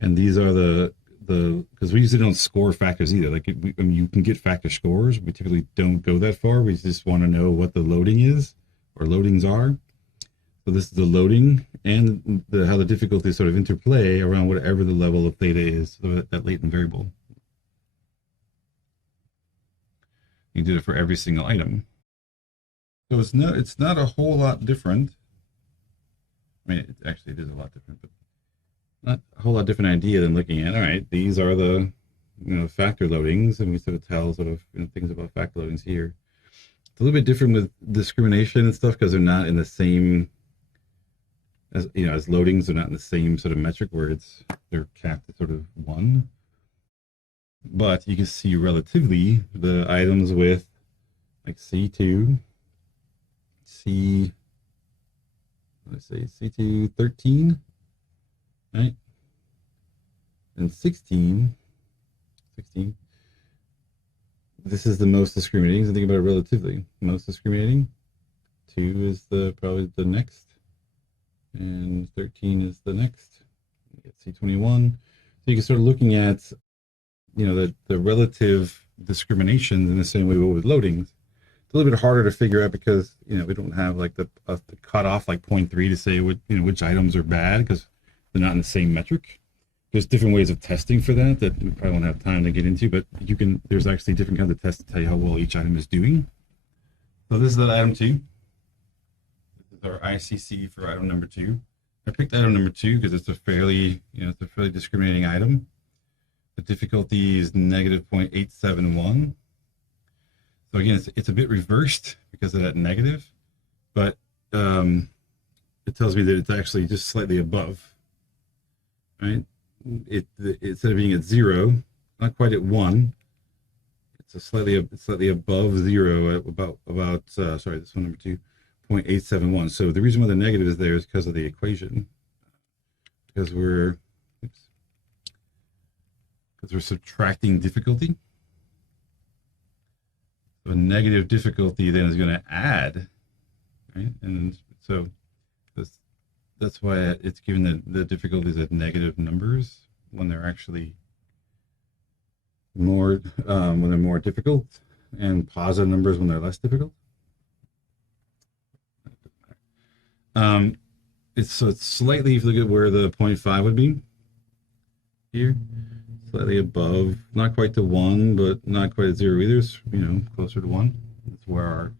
and these are the because we usually don't score factors either. Like I mean, you can get factor scores. We typically don't go that far. We just want to know what the loading is or loadings are. So this is the loading and how the difficulty sort of interplay around whatever the level of theta is, so that latent variable. You did it for every single item. So it's not a whole lot different. I mean, it is a lot different, but not a whole lot different idea than looking at, all right, these are the factor loadings, and we sort of tell things about factor loadings here. It's a little bit different with discrimination and stuff because they're not in the same as loadings. They're not in the same sort of metric where they're capped at sort of 1. But you can see relatively the items with like C2, C2 13, right? And 16. This is the most discriminating. So think about it relatively. Most discriminating. 2 is probably the next, and 13 is the next. You get C21. So you can start looking at the relative discriminations in the same way with loadings. It's a little bit harder to figure out because we don't have like the cutoff like 0.3 to say which items are bad because they're not in the same metric. There's different ways of testing for that we probably won't have time to get into, but there's actually different kinds of tests to tell you how well each item is doing. So this is that item 2. This is our ICC for item number 2. I picked item number 2 because it's a fairly discriminating item. The difficulty is negative 0.871. So again, it's a bit reversed because of that negative, but it tells me that it's actually just slightly above, right? Instead of being at 0, not quite at 1, it's slightly above 0 at about this one number 2, 0.871. So the reason why the negative is there is because of the equation, because we're subtracting difficulty. So a negative difficulty then is going to add, right? And so that's why it's given the difficulties at negative numbers when they're actually more difficult, and positive numbers when they're less difficult. It's slightly, if you look at where the 0.5 would be here, slightly above, not quite to 1, but not quite at 0 either. It's, closer to 1. That's where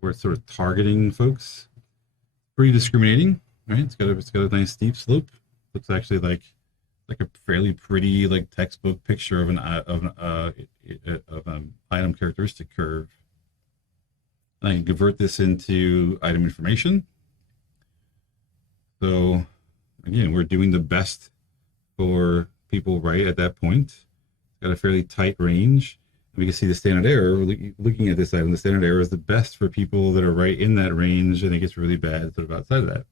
we're sort of targeting folks. Pretty discriminating, right? It's got a nice steep slope. Looks actually like a fairly pretty like textbook picture of an item characteristic curve. And I can convert this into item information. So again, we're doing the best for people right at that point. It's got a fairly tight range. We can see the standard error. Looking at this item, the standard error is the best for people that are right in that range, and it gets really bad sort of outside of that.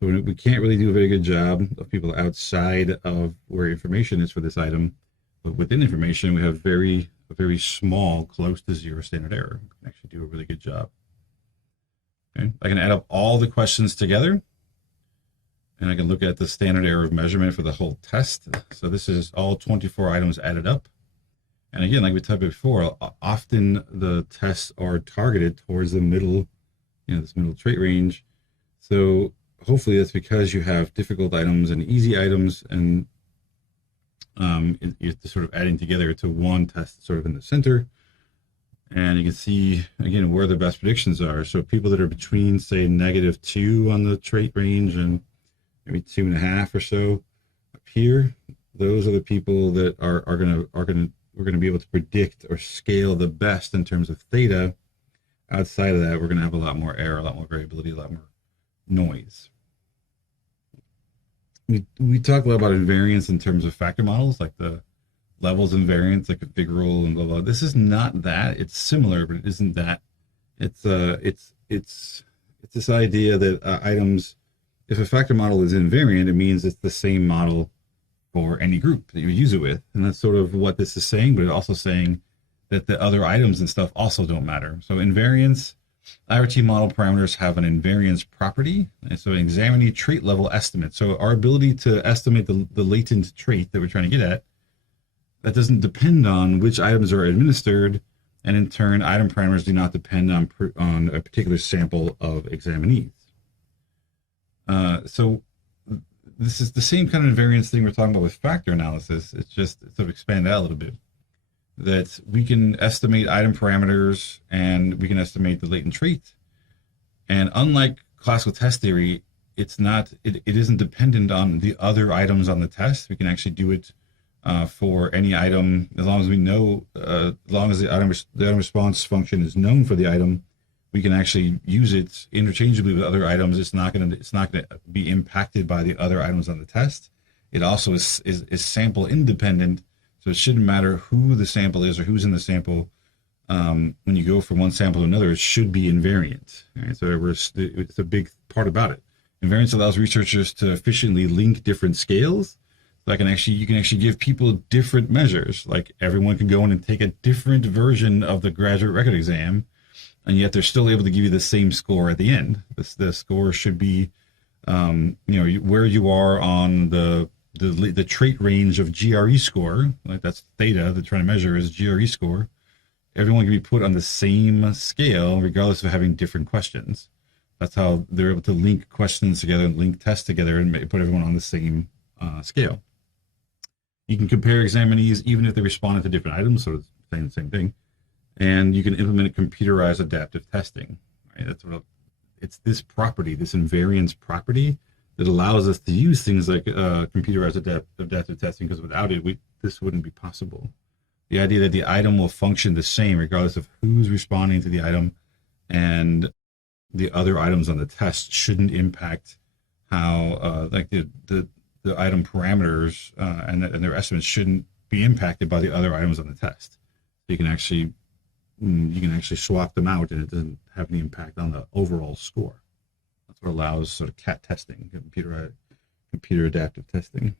So we can't really do a very good job of people outside of where information is for this item. But within information, we have a very small, close to 0 standard error. We can actually do a really good job. Okay, I can add up all the questions together, and I can look at the standard error of measurement for the whole test. So this is all 24 items added up. And again, like we talked about before, often the tests are targeted towards the middle, this middle trait range. So hopefully that's because you have difficult items and easy items, and you're sort of adding together to one test sort of in the center. And you can see, again, where the best predictions are. So people that are between, say, -2 on the trait range and maybe 2.5 or so up here, those are the people that we're going to be able to predict or scale the best in terms of theta. Outside of that, we're going to have a lot more error, a lot more variability, a lot more noise. We talk a lot about invariance in terms of factor models, like the levels invariance, like a big rule and blah blah. This is not that. It's similar, but it isn't that. It's this idea that items, if a factor model is invariant, it means it's the same model for any group that you use it with. And that's sort of what this is saying, but it's also saying that the other items and stuff also don't matter. So invariance, IRT model parameters have an invariance property. And so an examinee trait level estimate. So our ability to estimate the latent trait that we're trying to get at, that doesn't depend on which items are administered. And in turn, item parameters do not depend on a particular sample of examinees. So this is the same kind of invariance thing we're talking about with factor analysis. It's just sort of expanded out a little bit. That we can estimate item parameters and we can estimate the latent trait. And unlike classical test theory, it isn't dependent on the other items on the test. We can actually do it for any item as long as we know, as long as the item response function is known for the item. We can actually use it interchangeably with other items. It's not going to be impacted by the other items on the test. It also is sample independent, so it shouldn't matter who the sample is or who's in the sample. When you go from one sample to another, it should be invariant. Right? So it's a big part about it. Invariance allows researchers to efficiently link different scales. So you can actually give people different measures. Like everyone can go in and take a different version of the graduate record exam, and yet they're still able to give you the same score at the end. The score should be, where you are on the trait range of GRE score. Like that's theta they're trying to measure is GRE score. Everyone can be put on the same scale regardless of having different questions. That's how they're able to link questions together and link tests together and put everyone on the same scale. You can compare examinees even if they responded to different items, so it's saying the same thing. And you can implement computerized adaptive testing. Right? It's this property, this invariance property, that allows us to use things like computerized adaptive testing, because without it, this wouldn't be possible. The idea that the item will function the same regardless of who's responding to the item, and the other items on the test shouldn't impact how the item parameters and their estimates shouldn't be impacted by the other items on the test. You can actually swap them out and it doesn't have any impact on the overall score. That's what allows sort of CAT testing, computer adaptive testing.